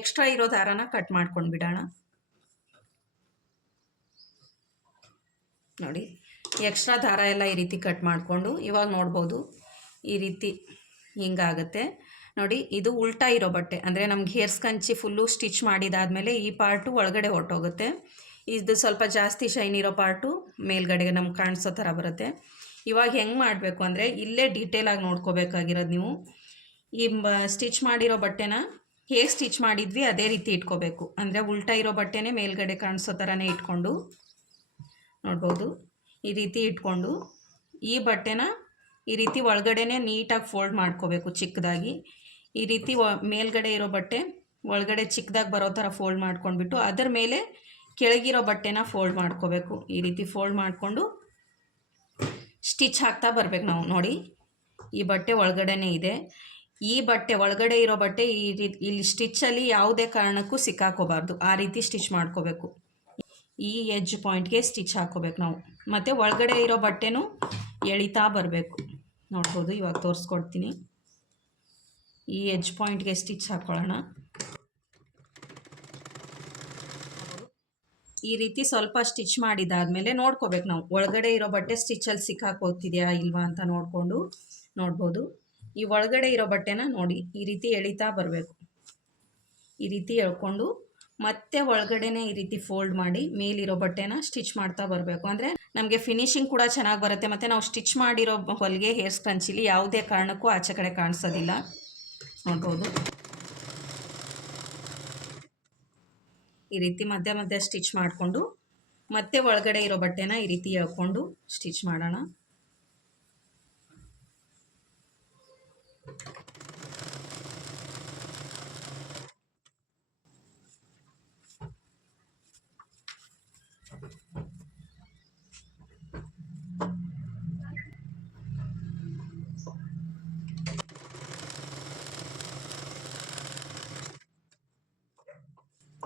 ಎಕ್ಸ್ಟ್ರಾ ಇರೋ ದಾರನ ಕಟ್ ಮಾಡ್ಕೊಂಡು ಬಿಡೋಣ. ನೋಡಿ ಎಕ್ಸ್ಟ್ರಾ ದಾರ ಎಲ್ಲ ಈ ರೀತಿ ಕಟ್ ಮಾಡಿಕೊಂಡು ಇವಾಗ ನೋಡ್ಬೋದು ಈ ರೀತಿ ಹಿಂಗಾಗುತ್ತೆ. ನೋಡಿ ಇದು ಉಲ್ಟಾ ಇರೋ ಬಟ್ಟೆ, ಅಂದರೆ ನಮ್ಗೆ ಹೇರ್ಸ್ ಕಂಚಿ ಫುಲ್ಲು ಸ್ಟಿಚ್ ಮಾಡಿದಾದಮೇಲೆ ಈ ಪಾರ್ಟು ಒಳಗಡೆ ಹೊರಟೋಗುತ್ತೆ, ಇದು ಸ್ವಲ್ಪ ಜಾಸ್ತಿ ಶೈನ್ ಇರೋ ಪಾರ್ಟು ಮೇಲ್ಗಡೆಗೆ ನಮ್ಗೆ ಕಾಣಿಸೋ ಥರ ಬರುತ್ತೆ. ಇವಾಗ ಹೆಂಗೆ ಮಾಡಬೇಕು ಅಂದರೆ ಇಲ್ಲೇ ಡೀಟೇಲಾಗಿ ನೋಡ್ಕೋಬೇಕಾಗಿರೋದು ನೀವು. ಈ ಸ್ಟಿಚ್ ಮಾಡಿರೋ ಬಟ್ಟೆನ ಹೇಗೆ ಸ್ಟಿಚ್ ಮಾಡಿದ್ವಿ ಅದೇ ರೀತಿ ಇಟ್ಕೋಬೇಕು, ಅಂದರೆ ಉಲ್ಟಾ ಇರೋ ಬಟ್ಟೆನೇ ಮೇಲ್ಗಡೆ ಕಾಣಿಸೋ ಥರನೇ ಇಟ್ಕೊಂಡು ನೋಡ್ಬೋದು ಈ ರೀತಿ ಇಟ್ಕೊಂಡು ಈ ಬಟ್ಟೆನ ಈ ರೀತಿ ಒಳಗಡೆನೇ ನೀಟಾಗಿ ಫೋಲ್ಡ್ ಮಾಡ್ಕೋಬೇಕು ಚಿಕ್ಕದಾಗಿ. ಈ ರೀತಿ ಮೇಲ್ಗಡೆ ಇರೋ ಬಟ್ಟೆ ಒಳಗಡೆ ಚಿಕ್ಕದಾಗಿ ಬರೋ ಥರ ಫೋಲ್ಡ್ ಮಾಡ್ಕೊಂಡ್ಬಿಟ್ಟು ಅದರ ಮೇಲೆ ಕೆಳಗಿರೋ ಬಟ್ಟೆನ ಫೋಲ್ಡ್ ಮಾಡ್ಕೋಬೇಕು. ಈ ರೀತಿ ಫೋಲ್ಡ್ ಮಾಡಿಕೊಂಡು ಸ್ಟಿಚ್ ಹಾಕ್ತಾ ಬರಬೇಕು ನಾವು. ನೋಡಿ ಈ ಬಟ್ಟೆ ಒಳಗಡೆನೇ ಇದೆ, ಈ ಬಟ್ಟೆ ಒಳಗಡೆ ಇರೋ ಬಟ್ಟೆ ಇಲ್ಲಿ ಸ್ಟಿಚ್ಚಲ್ಲಿ ಯಾವುದೇ ಕಾರಣಕ್ಕೂ ಸಿಕ್ಕಾಕೋಬಾರ್ದು, ಆ ರೀತಿ ಸ್ಟಿಚ್ ಮಾಡ್ಕೋಬೇಕು. ಈ ಎಜ್ ಪಾಯಿಂಟ್ಗೆ ಸ್ಟಿಚ್ ಹಾಕ್ಕೋಬೇಕು ನಾವು, ಮತ್ತು ಒಳಗಡೆ ಇರೋ ಬಟ್ಟೆನೂ ಎಳಿತಾ ಬರಬೇಕು. ನೋಡ್ಬೋದು ಇವಾಗ ತೋರಿಸ್ಕೊಡ್ತೀನಿ. ಈ ಎಜ್ ಪಾಯಿಂಟ್ಗೆ ಸ್ಟಿಚ್ ಹಾಕ್ಕೊಳ್ಳೋಣ. ಈ ರೀತಿ ಸ್ವಲ್ಪ ಸ್ಟಿಚ್ ಮಾಡಿದಾದಮೇಲೆ ನೋಡ್ಕೋಬೇಕು ನಾವು ಒಳಗಡೆ ಇರೋ ಬಟ್ಟೆ ಸ್ಟಿಚ್ಚಲ್ಲಿ ಸಿಕ್ಕಾಕೋಗ್ತಿದೆಯಾ ಇಲ್ವಾ ಅಂತ ನೋಡಿಕೊಂಡು ನೋಡ್ಬೋದು. ಈ ಒಳಗಡೆ ಇರೋ ಬಟ್ಟೆನ ನೋಡಿ ಈ ರೀತಿ ಎಳಿತಾ ಬರಬೇಕು. ಈ ರೀತಿ ಎಳ್ಕೊಂಡು ಮತ್ತೆ ಒಳಗಡೆನೇ ಈ ರೀತಿ ಫೋಲ್ಡ್ ಮಾಡಿ ಮೇಲಿರೋ ಬಟ್ಟೆನ ಸ್ಟಿಚ್ ಮಾಡ್ತಾ ಬರಬೇಕು, ಅಂದರೆ ನಮಗೆ ಫಿನಿಶಿಂಗ್ ಕೂಡ ಚೆನ್ನಾಗಿ ಬರುತ್ತೆ, ಮತ್ತು ನಾವು ಸ್ಟಿಚ್ ಮಾಡಿರೋ ಹೊಲಿಗೆ ಹೇರ್ ಸ್ಕ್ರಂಚಿಲಿ ಯಾವುದೇ ಕಾರಣಕ್ಕೂ ಆಚೆ ಕಡೆ ಕಾಣಿಸೋದಿಲ್ಲ. ನೋಡ್ಬೋದು ಈ ರೀತಿ ಮಧ್ಯ ಮಧ್ಯ ಸ್ಟಿಚ್ ಮಾಡಿಕೊಂಡು ಮತ್ತೆ ಒಳಗಡೆ ಇರೋ ಬಟ್ಟೆನ ಈ ರೀತಿ ಎಳ್ಕೊಂಡು ಸ್ಟಿಚ್ ಮಾಡೋಣ.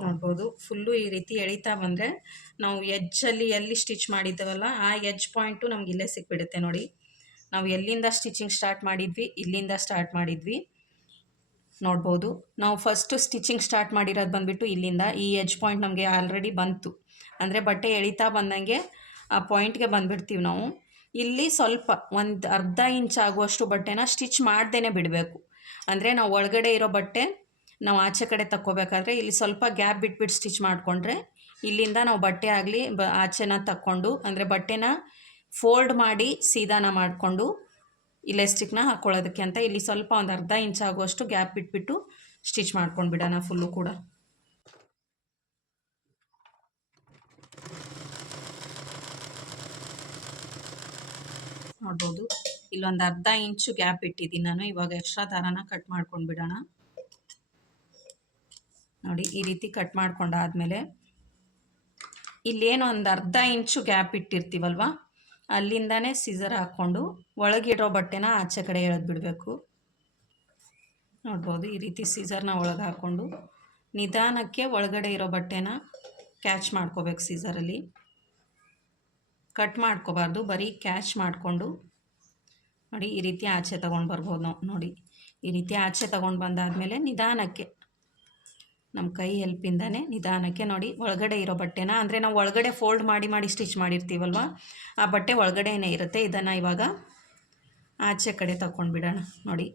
ನೋಡ್ಬೋದು ಫುಲ್ಲು ಈ ರೀತಿ ಎಳಿತಾ ಬಂದರೆ ನಾವು ಎಜ್ಜಲ್ಲಿ ಎಲ್ಲಿ ಸ್ಟಿಚ್ ಮಾಡಿದ್ದೇವಲ್ಲ ಆ ಎಜ್ ಪಾಯಿಂಟು ನಮ್ಗೆ ಇಲ್ಲೇ ಸಿಕ್ಬಿಡುತ್ತೆ. ನೋಡಿ ನಾವು ಎಲ್ಲಿಂದ ಸ್ಟಿಚಿಂಗ್ ಸ್ಟಾರ್ಟ್ ಮಾಡಿದ್ವಿ ಇಲ್ಲಿಂದ ಸ್ಟಾರ್ಟ್ ಮಾಡಿದ್ವಿ. ನೋಡ್ಬೋದು ನಾವು ಫಸ್ಟು ಸ್ಟಿಚಿಂಗ್ ಸ್ಟಾರ್ಟ್ ಮಾಡಿರೋದು ಬಂದುಬಿಟ್ಟು ಇಲ್ಲಿಂದ, ಈ ಎಜ್ ಪಾಯಿಂಟ್ ನಮಗೆ ಆಲ್ರೆಡಿ ಬಂತು, ಅಂದರೆ ಬಟ್ಟೆ ಎಳಿತಾ ಬಂದಂಗೆ ಆ ಪಾಯಿಂಟ್ಗೆ ಬಂದುಬಿಡ್ತೀವಿ ನಾವು. ಇಲ್ಲಿ ಸ್ವಲ್ಪ ಒಂದು ಅರ್ಧ ಇಂಚ್ ಆಗುವಷ್ಟು ಬಟ್ಟೆನ ಸ್ಟಿಚ್ ಮಾಡ್ದೇ ಬಿಡಬೇಕು. ಅಂದರೆ ನಾವು ಒಳಗಡೆ ಇರೋ ಬಟ್ಟೆ ನಾವು ಆಚೆ ಕಡೆ ತಕ್ಕೋಬೇಕಾದ್ರೆ ಇಲ್ಲಿ ಸ್ವಲ್ಪ ಗ್ಯಾಪ್ ಬಿಟ್ಬಿಟ್ಟು ಸ್ಟಿಚ್ ಮಾಡಿಕೊಂಡ್ರೆ ಇಲ್ಲಿಂದ ನಾವು ಬಟ್ಟೆ ಆಗಲಿ ಆಚೆನ ತಕ್ಕೊಂಡು, ಅಂದರೆ ಬಟ್ಟೆನ ಫೋಲ್ಡ್ ಮಾಡಿ ಸೀದಾನ ಮಾಡಿಕೊಂಡು ಇಲಾಸ್ಟಿಕ್ನ ಹಾಕ್ಕೊಳ್ಳೋದಕ್ಕೆ ಅಂತ ಇಲ್ಲಿ ಸ್ವಲ್ಪ ಒಂದು ಅರ್ಧ ಇಂಚ್ ಆಗುವಷ್ಟು ಗ್ಯಾಪ್ ಬಿಟ್ಬಿಟ್ಟು ಸ್ಟಿಚ್ ಮಾಡ್ಕೊಂಡು ಬಿಡೋಣ ಫುಲ್ಲು ಕೂಡ. ನೋಡ್ಬೋದು ಇಲ್ಲೊಂದು ಅರ್ಧ ಇಂಚು ಗ್ಯಾಪ್ ಇಟ್ಟಿದ್ದೀನಿ ನಾನು. ಇವಾಗ ಎಕ್ಸ್ಟ್ರಾ ದಾರನ ಕಟ್ ಮಾಡ್ಕೊಂಡು ಬಿಡೋಣ. ನೋಡಿ ಈ ರೀತಿ ಕಟ್ ಮಾಡ್ಕೊಂಡಾದ್ಮೇಲೆ ಇಲ್ಲೇನೋ ಒಂದು ಅರ್ಧ ಇಂಚು ಗ್ಯಾಪ್ ಇಟ್ಟಿರ್ತೀವಲ್ವ, ಅಲ್ಲಿಂದಾನೇ ಸಿಸರ್ ಹಾಕ್ಕೊಂಡು ಒಳಗಿರೋ ಬಟ್ಟೆನ ಆಚೆ ಕಡೆ ಎಳೆದು ಬಿಡಬೇಕು. ನೋಡ್ಬೋದು ಈ ರೀತಿ ಸಿಸರ್ನ ಒಳಗೆ ಹಾಕ್ಕೊಂಡು ನಿಧಾನಕ್ಕೆ ಒಳಗಡೆ ಇರೋ ಬಟ್ಟೆನ ಕ್ಯಾಚ್ ಮಾಡ್ಕೋಬೇಕು. ಸಿಸರಲ್ಲಿ ಕಟ್ ಮಾಡ್ಕೋಬಾರ್ದು, ಬರೀ ಕ್ಯಾಚ್ ಮಾಡಿಕೊಂಡು ನೋಡಿ ಈ ರೀತಿ ಆಚೆ ತೊಗೊಂಡು ಬರ್ಬೋದು ನಾವು. ನೋಡಿ ಈ ರೀತಿ ಆಚೆ ತೊಗೊಂಡು ಬಂದಾದಮೇಲೆ ನಿಧಾನಕ್ಕೆ ನಮ್ಮ ಕೈ ಹೆಲ್ಪಿಂದನೇ ನಿಧಾನಕ್ಕೆ ನೋಡಿ ಒಳಗಡೆ ಇರೋ ಬಟ್ಟೆನ, ಅಂದರೆ ನಾವು ಒಳಗಡೆ ಫೋಲ್ಡ್ ಮಾಡಿ ಸ್ಟಿಚ್ ಮಾಡಿರ್ತೀವಲ್ವ, ಆ ಬಟ್ಟೆ ಒಳಗಡೆನೇ ಇರುತ್ತೆ. ಇದನ್ನು ಇವಾಗ ಆಚೆ ಕಡೆ ತಗೊಂಡು ಬಿಡೋಣ. ನೋಡಿ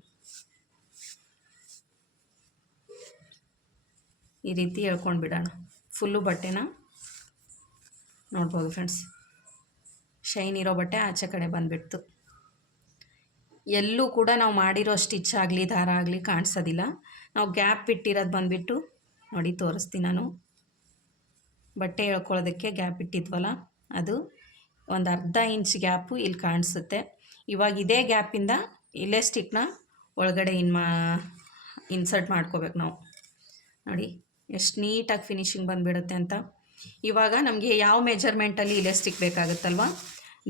ಈ ರೀತಿ ಎಳ್ಕೊಂಡು ಬಿಡೋಣ ಫುಲ್ಲು ಬಟ್ಟೆನ. ನೋಡ್ಬೋದು ಫ್ರೆಂಡ್ಸ್, ಶೈನ್ ಇರೋ ಬಟ್ಟೆ ಆಚೆ ಕಡೆ ಬಂದುಬಿಡ್ತು. ಎಲ್ಲೂ ಕೂಡ ನಾವು ಮಾಡಿರೋ ಸ್ಟಿಚ್ ಆಗಲಿ ದಾರ ಆಗಲಿ ಕಾಣಿಸೋದಿಲ್ಲ. ನಾವು ಗ್ಯಾಪ್ ಇಟ್ಟಿರೋದು ಬಂದುಬಿಟ್ಟು ನೋಡಿ ತೋರಿಸ್ತೀನಿ ನಾನು. ಬಟ್ಟೆ ಎಳ್ಕೊಳ್ಳೋದಕ್ಕೆ ಗ್ಯಾಪ್ ಇಟ್ಟಿದ್ವಲ್ಲ, ಅದು ಒಂದು ಅರ್ಧ ಇಂಚ್ ಗ್ಯಾಪು ಇಲ್ಲಿ ಕಾಣಿಸುತ್ತೆ. ಇವಾಗ ಇದೇ ಗ್ಯಾಪಿಂದ ಇಲಾಸ್ಟಿಕ್ನ ಒಳಗಡೆ ಇನ್ಸರ್ಟ್ ಮಾಡ್ಕೋಬೇಕು ನಾವು. ನೋಡಿ ಎಷ್ಟು ನೀಟಾಗಿ ಫಿನಿಶಿಂಗ್ ಬಂದುಬಿಡುತ್ತೆ ಅಂತ. ಇವಾಗ ನಮಗೆ ಯಾವ ಮೆಜರ್ಮೆಂಟಲ್ಲಿ ಇಲಾಸ್ಟಿಕ್ ಬೇಕಾಗುತ್ತಲ್ವ,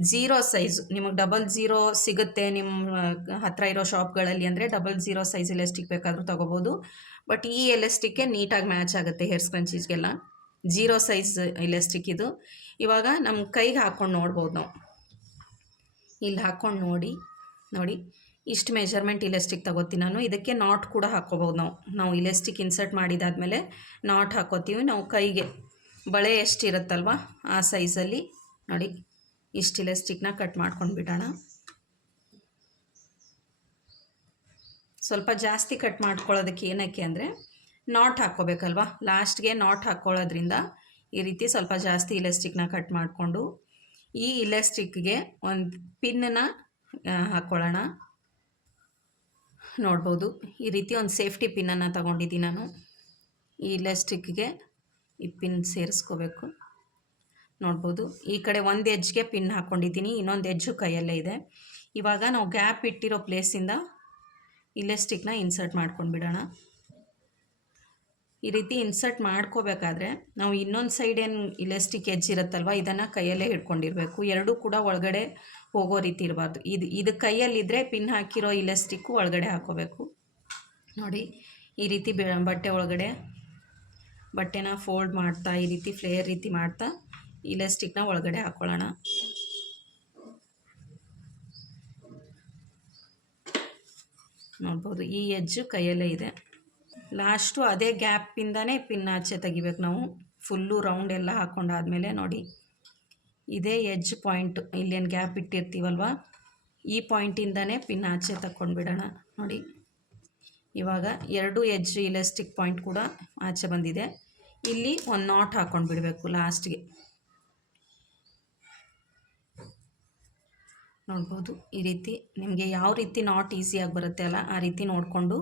0 ಸೈಜು ನಿಮಗೆ 00 ಸಿಗುತ್ತೆ ನಿಮ್ಮ ಹತ್ತಿರ ಇರೋ ಶಾಪ್ಗಳಲ್ಲಿ. ಅಂದರೆ 00 ಸೈಜ್ ಇಲಾಸ್ಟಿಕ್ ಬೇಕಾದರೂ ತೊಗೋಬೋದು. ಬಟ್ ಈ ಎಲಾಸ್ಟಿಕ್ಗೆ ನೀಟಾಗಿ ಮ್ಯಾಚ್ ಆಗುತ್ತೆ ಹೇರ್ ಸ್ಕ್ರಂಚೀಸ್ಗೆಲ್ಲ. 0 ಸೈಜ್ ಇಲಾಸ್ಟಿಕ್ ಇದು. ಇವಾಗ ನಮ್ಮ ಕೈಗೆ ಹಾಕ್ಕೊಂಡು ನೋಡ್ಬೋದು ನಾವು. ಇಲ್ಲಿ ಹಾಕ್ಕೊಂಡು ನೋಡಿ ಇಷ್ಟು ಮೆಜರ್ಮೆಂಟ್ ಇಲಾಸ್ಟಿಕ್ ತಗೋತೀನಿ ನಾನು. ಇದಕ್ಕೆ ನಾಟ್ ಕೂಡ ಹಾಕ್ಕೋಬೋದು ನಾವು ಇಲಾಸ್ಟಿಕ್ ಇನ್ಸರ್ಟ್ ಮಾಡಿದಾದ್ಮೇಲೆ ನಾಟ್ ಹಾಕ್ಕೋತೀವಿ ನಾವು ಕೈಗೆ. ಬಳೆ ಎಷ್ಟಿರುತ್ತಲ್ವ ಆ ಸೈಜಲ್ಲಿ ನೋಡಿ ಇಷ್ಟು ಇಲಾಸ್ಟಿಕ್ನ ಕಟ್ ಮಾಡ್ಕೊಂಡು ಬಿಡೋಣ. ಸ್ವಲ್ಪ ಜಾಸ್ತಿ ಕಟ್ ಮಾಡ್ಕೊಳ್ಳೋದಕ್ಕೆ ಏನಕ್ಕೆ ಅಂದರೆ ನಾಟ್ ಹಾಕ್ಕೋಬೇಕಲ್ವ, ಲಾಸ್ಟ್ಗೆ ನಾಟ್ ಹಾಕ್ಕೊಳ್ಳೋದ್ರಿಂದ ಈ ರೀತಿ ಸ್ವಲ್ಪ ಜಾಸ್ತಿ ಇಲಾಸ್ಟಿಕ್ನ ಕಟ್ ಮಾಡಿಕೊಂಡು ಈ ಇಲಾಸ್ಟಿಕ್ಗೆ ಒಂದು ಪಿನ್ನನ್ನು ಹಾಕ್ಕೊಳ್ಳೋಣ. ನೋಡ್ಬೋದು ಈ ರೀತಿ ಒಂದು ಸೇಫ್ಟಿ ಪಿನ್ನನ್ನು ತಗೊಂಡಿದ್ದೀನಿ ನಾನು. ಈ ಇಲಾಸ್ಟಿಕ್ಗೆ ಈ ಪಿನ್ ಸೇರಿಸ್ಕೋಬೇಕು. ನೋಡ್ಬೋದು ಈ ಕಡೆ ಒಂದು ಎಡ್ಜ್ಗೆ ಪಿನ್ ಹಾಕ್ಕೊಂಡಿದ್ದೀನಿ, ಇನ್ನೊಂದು ಎಡ್ಜು ಕೈಯಲ್ಲೇ ಇದೆ. ಇವಾಗ ನಾವು ಗ್ಯಾಪ್ ಇಟ್ಟಿರೋ ಪ್ಲೇಸಿಂದ ಇಲಾಸ್ಟಿಕ್ನ ಇನ್ಸರ್ಟ್ ಮಾಡ್ಕೊಂಡು ಬಿಡೋಣ. ಈ ರೀತಿ ಇನ್ಸರ್ಟ್ ಮಾಡ್ಕೋಬೇಕಾದ್ರೆ ನಾವು ಇನ್ನೊಂದು ಸೈಡ್ ಏನು ಇಲಾಸ್ಟಿಕ್ ಎಡ್ಜ್ ಇರುತ್ತಲ್ವ, ಇದನ್ನು ಕೈಯಲ್ಲೇ ಹಿಡ್ಕೊಂಡಿರಬೇಕು. ಎರಡೂ ಕೂಡ ಒಳಗಡೆ ಹೋಗೋ ರೀತಿ ಇರಬಾರ್ದು. ಇದು ಕೈಯಲ್ಲಿದ್ದರೆ ಪಿನ್ ಹಾಕಿರೋ ಇಲಾಸ್ಟಿಕ್ಕು ಒಳಗಡೆ ಹಾಕ್ಕೋಬೇಕು. ನೋಡಿ ಈ ರೀತಿ ಬಟ್ಟೆ ಒಳಗಡೆ ಬಟ್ಟೆನ ಫೋಲ್ಡ್ ಮಾಡ್ತಾ ಈ ರೀತಿ ಫ್ಲೇಯರ್ ರೀತಿ ಮಾಡ್ತಾ ಇಲಾಸ್ಟಿಕ್ನ ಒಳಗಡೆ ಹಾಕ್ಕೊಳ್ಳೋಣ. ನೋಡ್ಬೋದು ಈ ಎಡ್ಜು ಕೈಯಲ್ಲೇ ಇದೆ. ಲಾಸ್ಟು ಅದೇ ಗ್ಯಾಪಿಂದನೇ ಪಿನ್ ಆಚೆ ತೆಗಿಬೇಕು ನಾವು. ಫುಲ್ಲು ರೌಂಡ್ ಎಲ್ಲ ಹಾಕ್ಕೊಂಡಾದ್ಮೇಲೆ ನೋಡಿ ಇದೇ ಎಡ್ಜ್ ಪಾಯಿಂಟು ಇಲ್ಲೇನು ಗ್ಯಾಪ್ ಇಟ್ಟಿರ್ತೀವಲ್ವ, ಈ ಪಾಯಿಂಟಿಂದನೇ ಪಿನ್ ಆಚೆ ತಕ್ಕೊಂಡು ಬಿಡೋಣ. ನೋಡಿ ಇವಾಗ ಎರಡು ಎಡ್ಜ್ ಇಲಾಸ್ಟಿಕ್ ಪಾಯಿಂಟ್ ಕೂಡ ಆಚೆ ಬಂದಿದೆ. ಇಲ್ಲಿ ಒಂದು ನಾಟ್ ಹಾಕ್ಕೊಂಡು ಬಿಡಬೇಕು ಲಾಸ್ಟ್ಗೆ. ನೋಡ್ಬೋದು ಈ ರೀತಿ ನಿಮಗೆ ಯಾವ ರೀತಿ ನಾಟ್ ಈಸಿಯಾಗಿ ಬರುತ್ತೆ ಅಲ್ಲ, ಆ ರೀತಿ ನೋಡಿಕೊಂಡು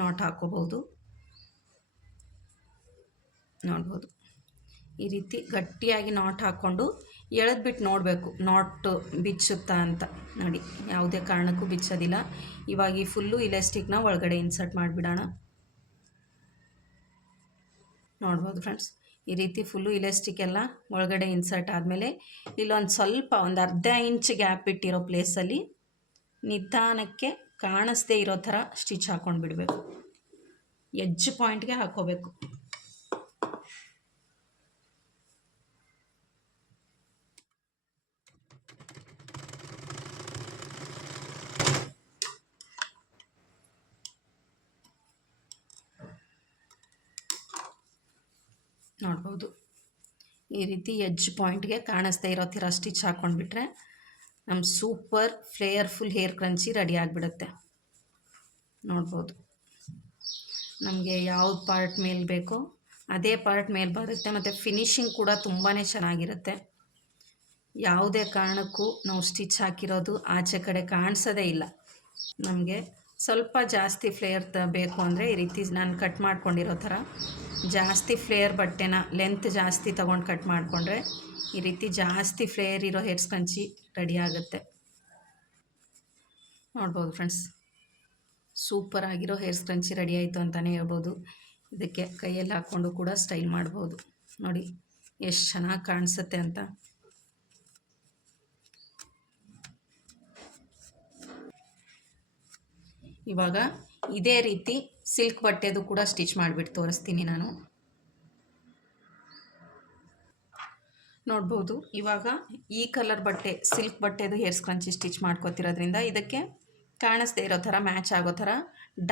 ನಾಟ್ ಹಾಕ್ಕೋಬೋದು. ನೋಡ್ಬೋದು ಈ ರೀತಿ ಗಟ್ಟಿಯಾಗಿ ನಾಟ್ ಹಾಕ್ಕೊಂಡು ಎಳೆದ್ಬಿಟ್ಟು ನೋಡಬೇಕು ನಾಟ್ ಬಿಚ್ಚುತ್ತಾ ಅಂತ. ನೋಡಿ ಯಾವುದೇ ಕಾರಣಕ್ಕೂ ಬಿಚ್ಚೋದಿಲ್ಲ. ಇವಾಗ ಈ ಫುಲ್ಲು ಇಲಾಸ್ಟಿಕ್ನ ಒಳಗಡೆ ಇನ್ಸರ್ಟ್ ಮಾಡಿಬಿಡೋಣ. ನೋಡ್ಬೋದು ಫ್ರೆಂಡ್ಸ್ ಈ ರೀತಿ ಫುಲ್ಲು ಇಲಾಸ್ಟಿಕ್ ಎಲ್ಲ ಒಳಗಡೆ ಇನ್ಸರ್ಟ್ ಆದಮೇಲೆ ಇಲ್ಲೊಂದು ಸ್ವಲ್ಪ ಒಂದು ಅರ್ಧ ಇಂಚ್ ಗ್ಯಾಪ್ ಇಟ್ಟಿರೋ ಪ್ಲೇಸಲ್ಲಿ ನಿಧಾನಕ್ಕೆ ಕಾಣಿಸ್ದೇ ಇರೋ ಥರ ಸ್ಟಿಚ್ ಹಾಕ್ಕೊಂಡು ಬಿಡಬೇಕು. ಎಡ್ಜ್ ಪಾಯಿಂಟ್ಗೆ ಹಾಕ್ಕೋಬೇಕು. ನೋಡ್ಬೋದು ಈ ರೀತಿ ಎಡ್ಜ್ ಪಾಯಿಂಟ್ಗೆ ಕಾಣಿಸ್ತಾ ಇರೋ ಥರ ಸ್ಟಿಚ್ ಹಾಕ್ಕೊಂಡ್ಬಿಟ್ರೆ ನಮ್ಮ ಸೂಪರ್ ಫ್ಲೇಯರ್ಫುಲ್ ಹೇರ್ ಕ್ರಂಚಿ ರೆಡಿ ಆಗಿಬಿಡುತ್ತೆ. ನೋಡ್ಬೋದು, ನಮಗೆ ಯಾವ ಪಾರ್ಟ್ ಮೇಲೆ ಬೇಕೋ ಅದೇ ಪಾರ್ಟ್ ಮೇಲೆ ಬರುತ್ತೆ. ಮತ್ತು ಫಿನಿಶಿಂಗ್ ಕೂಡ ತುಂಬಾ ಚೆನ್ನಾಗಿರುತ್ತೆ. ಯಾವುದೇ ಕಾರಣಕ್ಕೂ ನಾವು ಸ್ಟಿಚ್ ಹಾಕಿರೋದು ಆಚೆ ಕಡೆ ಕಾಣಿಸೋದೇ ಇಲ್ಲ. ನಮಗೆ ಸ್ವಲ್ಪ ಜಾಸ್ತಿ ಫ್ಲೇಯರ್ ಬೇಕು ಅಂದರೆ ಈ ರೀತಿ ನಾನು ಕಟ್ ಮಾಡ್ಕೊಂಡಿರೋ ಥರ ಜಾಸ್ತಿ ಫ್ಲೇಯರ್ ಬಟ್ಟೆನ ಲೆಂತ್ ಜಾಸ್ತಿ ತೊಗೊಂಡು ಕಟ್ ಮಾಡಿಕೊಂಡ್ರೆ ಈ ರೀತಿ ಜಾಸ್ತಿ ಫ್ಲೇಯರ್ ಇರೋ ಹೇರ್ ಸ್ಪಂಚಿ ರೆಡಿ ಆಗುತ್ತೆ. ನೋಡ್ಬೋದು ಫ್ರೆಂಡ್ಸ್, ಸೂಪರ್ ಆಗಿರೋ ಹೇರ್ ಸ್ಕ್ರಂಚಿ ರೆಡಿ ಆಯಿತು ಅಂತಲೇ ಹೇಳ್ಬೋದು. ಇದಕ್ಕೆ ಕೈಯಲ್ಲಿ ಹಾಕ್ಕೊಂಡು ಕೂಡ ಸ್ಟೈಲ್ ಮಾಡ್ಬೋದು. ನೋಡಿ ಎಷ್ಟು ಚೆನ್ನಾಗಿ ಕಾಣಿಸುತ್ತೆ ಅಂತ. ಇವಾಗ ಇದೇ ರೀತಿ ಸಿಲ್ಕ್ ಬಟ್ಟೆದು ಕೂಡ ಸ್ಟಿಚ್ ಮಾಡಿಬಿಟ್ಟು ತೋರಿಸ್ತೀನಿ ನಾನು. ನೋಡ್ಬೋದು, ಇವಾಗ ಈ ಕಲರ್ ಬಟ್ಟೆ ಸಿಲ್ಕ್ ಬಟ್ಟೆದು ಹೇರ್ ಸ್ಕ್ರಂಚಿ ಸ್ಟಿಚ್ ಮಾಡ್ಕೊತಿರೋದ್ರಿಂದ ಇದಕ್ಕೆ ಕಾಣಿಸ್ದೇ ಇರೋ ಥರ ಮ್ಯಾಚ್ ಆಗೋ ಥರ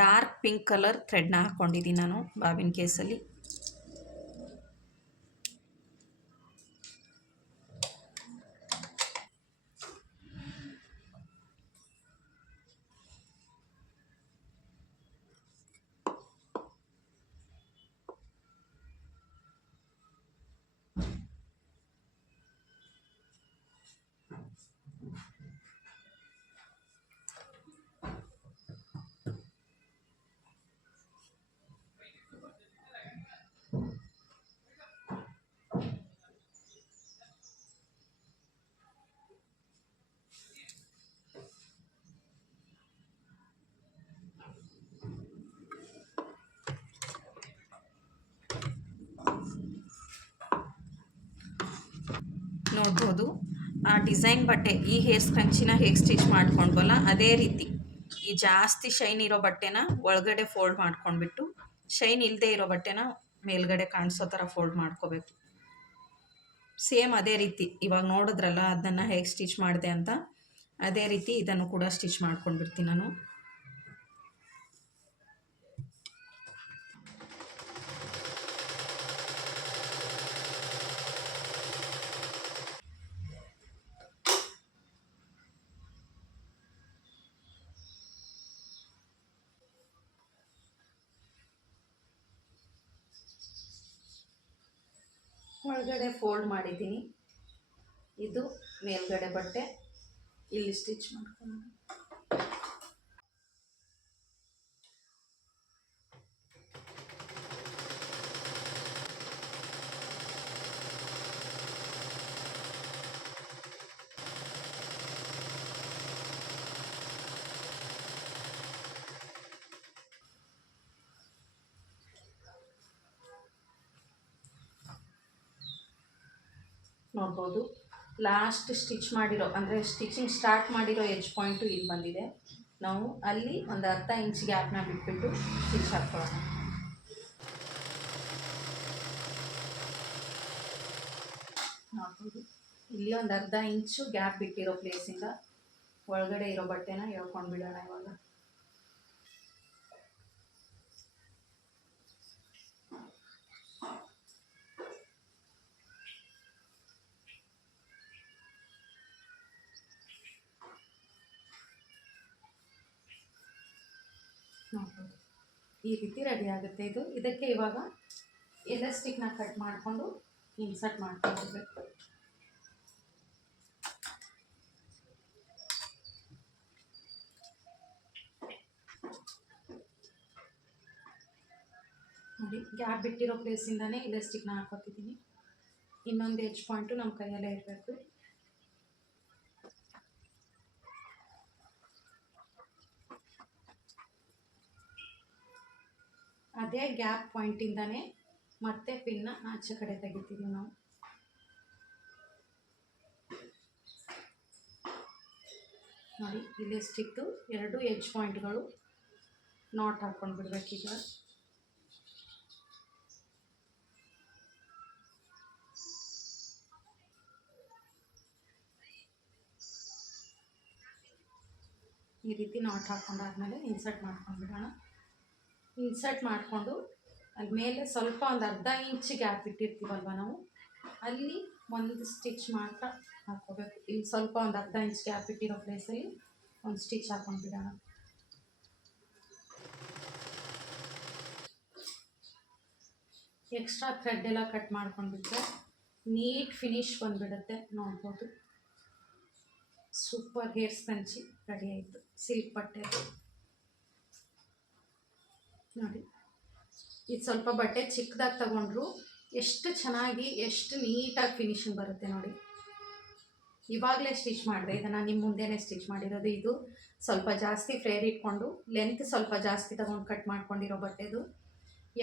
ಡಾರ್ಕ್ ಪಿಂಕ್ ಕಲರ್ ಥ್ರೆಡ್ನ ಹಾಕ್ಕೊಂಡಿದ್ದೀನಿ ನಾನು ಬಾಬಿನ್ ಕೇಸಲ್ಲಿ. ನೋಡ್ಬೋದು, ಆ ಡಿಸೈನ್ ಬಟ್ಟೆ ಈ ಹೇರ್ ಸ್ಕ್ರಂಚಿನ ಹೇಗೆ ಸ್ಟಿಚ್ ಮಾಡ್ಕೊಂಡ್ವಲ್ಲ ಅದೇ ರೀತಿ ಈ ಜಾಸ್ತಿ ಶೈನ್ ಇರೋ ಬಟ್ಟೆನ ಒಳಗಡೆ ಫೋಲ್ಡ್ ಮಾಡ್ಕೊಂಡ್ಬಿಟ್ಟು ಶೈನ್ ಇಲ್ಲದೆ ಇರೋ ಬಟ್ಟೆನ ಮೇಲ್ಗಡೆ ಕಾಣಿಸೋ ಥರ ಫೋಲ್ಡ್ ಮಾಡ್ಕೋಬೇಕು. ಸೇಮ್ ಅದೇ ರೀತಿ ಇವಾಗ ನೋಡಿದ್ರಲ್ಲ ಅದನ್ನು ಹೇಗೆ ಸ್ಟಿಚ್ ಮಾಡಿದೆ ಅಂತ, ಅದೇ ರೀತಿ ಇದನ್ನು ಕೂಡ ಸ್ಟಿಚ್ ಮಾಡ್ಕೊಂಡ್ಬಿಡ್ತೀನಿ ನಾನು. ಒಳಗಡೆ ಫೋಲ್ಡ್ ಮಾಡಿದ್ದೀನಿ, ಇದು ಮೇಲ್ಗಡೆ ಬಟ್ಟೆ, ಇಲ್ಲಿ ಸ್ಟಿಚ್ ಮಾಡ್ಕೊಂಡು ನೋಡ್ಬೋದು. ಲಾಸ್ಟ್ ಸ್ಟಿಚ್ ಮಾಡಿರೋ ಅಂದರೆ ಸ್ಟಿಚಿಂಗ್ ಸ್ಟಾರ್ಟ್ ಮಾಡಿರೋ ಎಡ್ಜ್ ಪಾಯಿಂಟು ಇಲ್ಲಿ ಬಂದಿದೆ. ನಾವು ಅಲ್ಲಿ ಒಂದು ಅರ್ಧ ಇಂಚ್ ಗ್ಯಾಪ್ನ ಬಿಟ್ಬಿಟ್ಟು ಸ್ಟಿಚ್ ಹಾಕ್ಕೊಳ್ಳೋಣ. ನೋಡ್ಬೋದು, ಇಲ್ಲಿ ಒಂದು ಅರ್ಧ ಇಂಚು ಗ್ಯಾಪ್ ಬಿಟ್ಟಿರೋ ಪ್ಲೇಸಿಂದ ಒಳಗಡೆ ಇರೋ ಬಟ್ಟೆನ ಎಳ್ಕೊಂಡು ಬಿಡೋಣ. ಇವಾಗ ನೋಡ್ಬೋದು, ಈ ರೀತಿ ರೆಡಿ ಆಗುತ್ತೆ ಇದು. ಇದಕ್ಕೆ ಇವಾಗ ಎಲಾಸ್ಟಿಕ್ನ ಕಟ್ ಮಾಡಿಕೊಂಡು ಇನ್ಸರ್ಟ್ ಮಾಡ್ಕೊಳ್ಬೇಕು. ನೋಡಿ, ಗ್ಯಾಪ್ ಬಿಟ್ಟಿರೋ ಪ್ಲೇಸಿಂದನೇ ಎಲಾಸ್ಟಿಕ್ನ ಹಾಕೋತಿದ್ದೀನಿ. ಇನ್ನೊಂದು ಎಡ್ಜ್ ಪಾಯಿಂಟು ನಮ್ಮ ಕೈಯಲ್ಲೇ ಇರಬೇಕು. ಅದೇ ಗ್ಯಾಪ್ ಪಾಯಿಂಟಿಂದನೇ ಮತ್ತೆ ಪಿನ್ನ ಆಚೆ ಕಡೆ ತೆಗಿತೀವಿ ನಾವು. ನೋಡಿ, ಇಲ್ಲಿ ಸ್ಟಿಕ್ಕು ಎರಡು ಎಡ್ಜ್ ಪಾಯಿಂಟ್ಗಳು ನಾಟ್ ಹಾಕ್ಕೊಂಡು ಬಿಡ್ಬೇಕೀಗ. ಈ ರೀತಿ ನಾಟ್ ಹಾಕ್ಕೊಂಡಾದ್ಮೇಲೆ ಇನ್ಸರ್ಟ್ ಮಾಡ್ಕೊಂಡ್ಬಿಡೋಣ. ಇನ್ಸರ್ಟ್ ಮಾಡಿಕೊಂಡು ಅಲ್ಲಿ ಮೇಲೆ ಸ್ವಲ್ಪ ಒಂದು ಅರ್ಧ ಇಂಚ್ ಗ್ಯಾಪ್ ಇಟ್ಟಿರ್ತೀವಲ್ವ ನಾವು, ಅಲ್ಲಿ ಒಂದು ಸ್ಟಿಚ್ ಮಾತ್ರ ಹಾಕ್ಕೋಬೇಕು. ಇಲ್ಲಿ ಸ್ವಲ್ಪ ಒಂದು ಅರ್ಧ ಇಂಚ್ ಗ್ಯಾಪ್ ಇಟ್ಟಿರೋ ಪ್ಲೇಸಲ್ಲಿ ಒಂದು ಸ್ಟಿಚ್ ಹಾಕೊಂಡ್ಬಿಡೋಣ. ಎಕ್ಸ್ಟ್ರಾ ಥ್ರೆಡ್ ಎಲ್ಲ ಕಟ್ ಮಾಡ್ಕೊಂಡ್ಬಿಟ್ರೆ ನೀಟ್ ಫಿನಿಶ್ ಬಂದುಬಿಡುತ್ತೆ. ನೋಡ್ಬೋದು, ಸೂಪರ್ ಹೇರ್ ಸ್ಪಂಚಿ ರೆಡಿ ಆಯಿತು. ಸಿಲ್ಕ್ ಬಟ್ಟೆ ನೋಡಿ, ಇದು ಸ್ವಲ್ಪ ಬಟ್ಟೆ ಚಿಕ್ಕದಾಗಿ ತಗೊಂಡ್ರು ಎಷ್ಟು ಚೆನ್ನಾಗಿ ಎಷ್ಟು ನೀಟಾಗಿ ಫಿನಿಶಿಂಗ್ ಬರುತ್ತೆ ನೋಡಿ. ಇವಾಗಲೇ ಸ್ಟಿಚ್ ಮಾಡಿದೆ, ಇದನ್ನು ನಿಮ್ಮ ಮುಂದೆನೇ ಸ್ಟಿಚ್ ಮಾಡಿರೋದು. ಇದು ಸ್ವಲ್ಪ ಜಾಸ್ತಿ ಫ್ಲೇರ್ ಇಟ್ಕೊಂಡು ಲೆಂತ್ ಸ್ವಲ್ಪ ಜಾಸ್ತಿ ತಗೊಂಡು ಕಟ್ ಮಾಡ್ಕೊಂಡಿರೋ ಬಟ್ಟೆದು.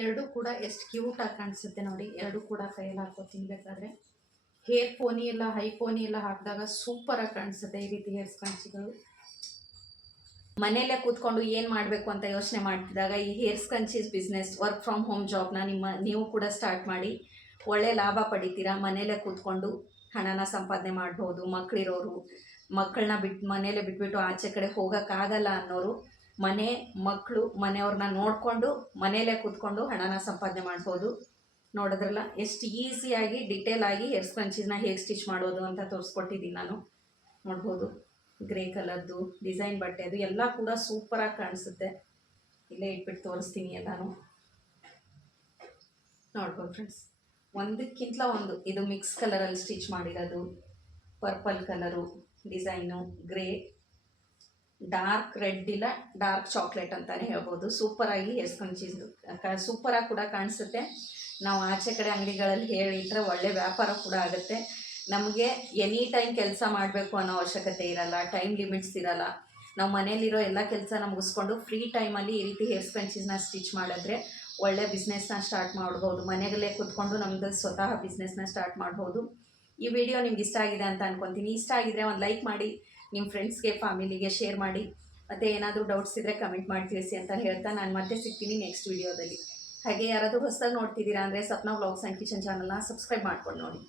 ಎರಡೂ ಕೂಡ ಎಷ್ಟು ಕ್ಯೂಟಾಗಿ ಕಾಣಿಸುತ್ತೆ ನೋಡಿ. ಎರಡೂ ಕೂಡ ಕೈಯಲ್ಲಿ ಹಾಕೋತೀನಿ. ಬೇಕಾದರೆ ಹೇರ್ ಪೋನಿ ಎಲ್ಲ ಹೈ ಪೋನಿ ಎಲ್ಲ ಹಾಕಿದಾಗ ಸೂಪರಾಗಿ ಕಾಣಿಸುತ್ತೆ ಈ ರೀತಿ ಹೇರ್ ಸ್ಕಂಚಿಗಳು. ಮನೆಯಲ್ಲೇ ಕೂತ್ಕೊಂಡು ಏನು ಮಾಡಬೇಕು ಅಂತ ಯೋಚನೆ ಮಾಡ್ತಿದ್ದಾಗ ಈ hair scrunchies business, work from home ಜಾಬ್ನ ನೀವು ಕೂಡ ಸ್ಟಾರ್ಟ್ ಮಾಡಿ ಒಳ್ಳೆ ಲಾಭ ಪಡಿತೀರಾ. ಮನೆಯಲ್ಲೇ ಕೂತ್ಕೊಂಡು ಹಣನ ಸಂಪಾದನೆ ಮಾಡ್ಬೋದು. ಮಕ್ಕಳಿರೋರು ಮಕ್ಕಳನ್ನ ಮನೆಯಲ್ಲೇ ಬಿಟ್ಬಿಟ್ಟು ಆಚೆ ಕಡೆ ಹೋಗೋಕ್ಕಾಗಲ್ಲ ಅನ್ನೋರು ಮನೆ ಮಕ್ಕಳು ಮನೆಯವ್ರನ್ನ ನೋಡಿಕೊಂಡು ಮನೆಯಲ್ಲೇ ಕೂತ್ಕೊಂಡು ಹಣನ ಸಂಪಾದನೆ ಮಾಡ್ಬೋದು. ನೋಡಿದ್ರಲ್ಲ ಎಷ್ಟು ಈಸಿಯಾಗಿ ಡಿಟೇಲ್ ಆಗಿ ಹೇರ್ ಸ್ಪಂಚೀಸ್ನ ಹೇಗೆ ಸ್ಟಿಚ್ ಮಾಡೋದು ಅಂತ ತೋರಿಸ್ಕೊಟ್ಟಿದ್ದೀನಿ ನಾನು. ನೋಡ್ಬೋದು, ಗ್ರೇ ಕಲರ್ದು ಡಿಸೈನ್ ಬಟ್ಟೆ ಅದು ಎಲ್ಲ ಕೂಡ ಸೂಪರಾಗಿ ಕಾಣಿಸುತ್ತೆ. ಇಲ್ಲೇ ಇಟ್ಬಿಟ್ಟು ತೋರಿಸ್ತೀನಿ ಎಲ್ಲನೂ. ನೋಡ್ಬೋದು ಫ್ರೆಂಡ್ಸ್, ಒಂದಕ್ಕಿಂತ ಒಂದು ಇದು ಮಿಕ್ಸ್ ಕಲರಲ್ಲಿ ಸ್ಟಿಚ್ ಮಾಡಿರೋದು. Purple colour design, grey, dark red ಇಲ್ಲ ಡಾರ್ಕ್ ಚಾಕ್ಲೇಟ್ ಅಂತಲೇ ಹೇಳ್ಬೋದು. ಸೂಪರಾಗಿ ಹೇರ್ ಸ್ಪಂಚೀಸ್ದು ಸೂಪರಾಗಿ ಕೂಡ ಕಾಣಿಸುತ್ತೆ. ನಾವು ಆಚೆ ಕಡೆ ಅಂಗಡಿಗಳಲ್ಲಿ ಹೇಳಿಟ್ರೆ ಒಳ್ಳೆ ವ್ಯಾಪಾರ ಕೂಡ ಆಗುತ್ತೆ. ನಮಗೆ ಎನಿ ಟೈಮ್ ಕೆಲಸ ಮಾಡಬೇಕು ಅನ್ನೋ ಅವಶ್ಯಕತೆ ಇರಲ್ಲ, ಟೈಮ್ ಲಿಮಿಟ್ಸ್ ಇರಲ್ಲ. ನಾವು ಮನೇಲಿರೋ ಎಲ್ಲ ಕೆಲಸನ ಮುಗಿಸ್ಕೊಂಡು ಫ್ರೀ ಟೈಮಲ್ಲಿ ಈ ರೀತಿ ಹೇರ್ ಸ್ಪಂಚೀಸ್ನ ಸ್ಟಿಚ್ ಮಾಡಿದ್ರೆ ಒಳ್ಳೆ ಬಿಸ್ನೆಸ್ನ ಸ್ಟಾರ್ಟ್ ಮಾಡ್ಬೋದು. ಮನೆಯಲ್ಲೇ ಕೂತ್ಕೊಂಡು ನಮ್ಮದು ಸ್ವತಃ ಬಿಸ್ನೆಸ್ನ ಸ್ಟಾರ್ಟ್ ಮಾಡ್ಬೋದು. ಈ ವಿಡಿಯೋ ನಿಮ್ಗೆ ಇಷ್ಟ ಆಗಿದೆ ಅಂತ ಅನ್ಕೊತೀನಿ. ಇಷ್ಟ ಆಗಿದ್ರೆ ಒಂದು ಲೈಕ್ ಮಾಡಿ, ನಿಮ್ಮ ಫ್ರೆಂಡ್ಸ್ಗೆ ಫ್ಯಾಮಿಲಿಗೆ ಶೇರ್ ಮಾಡಿ. ಮತ್ತು ಏನಾದರೂ ಡೌಟ್ಸ್ ಇದ್ದರೆ ಕಮೆಂಟ್ ಮಾಡಿ ತಿಳಿಸಿ ಅಂತ ಹೇಳ್ತಾ ನಾನು ಮತ್ತೆ ಸಿಗ್ತೀನಿ ನೆಕ್ಸ್ಟ್ ವಿಡಿಯೋದಲ್ಲಿ. ಹಾಗೆ ಯಾರಾದರೂ ಹೊಸದಾಗಿ ನೋಡ್ತಿದ್ದೀರಾ ಅಂದರೆ ಸಪ್ನಾ ವ್ಲಾಗ್ಸ್ ಆ್ಯಂಡ್ ಕಿಚನ್ ಚಾನಲ್ನ ಸಬ್ಸ್ಕ್ರೈಬ್ ಮಾಡ್ಕೊಂಡು ನೋಡಿ.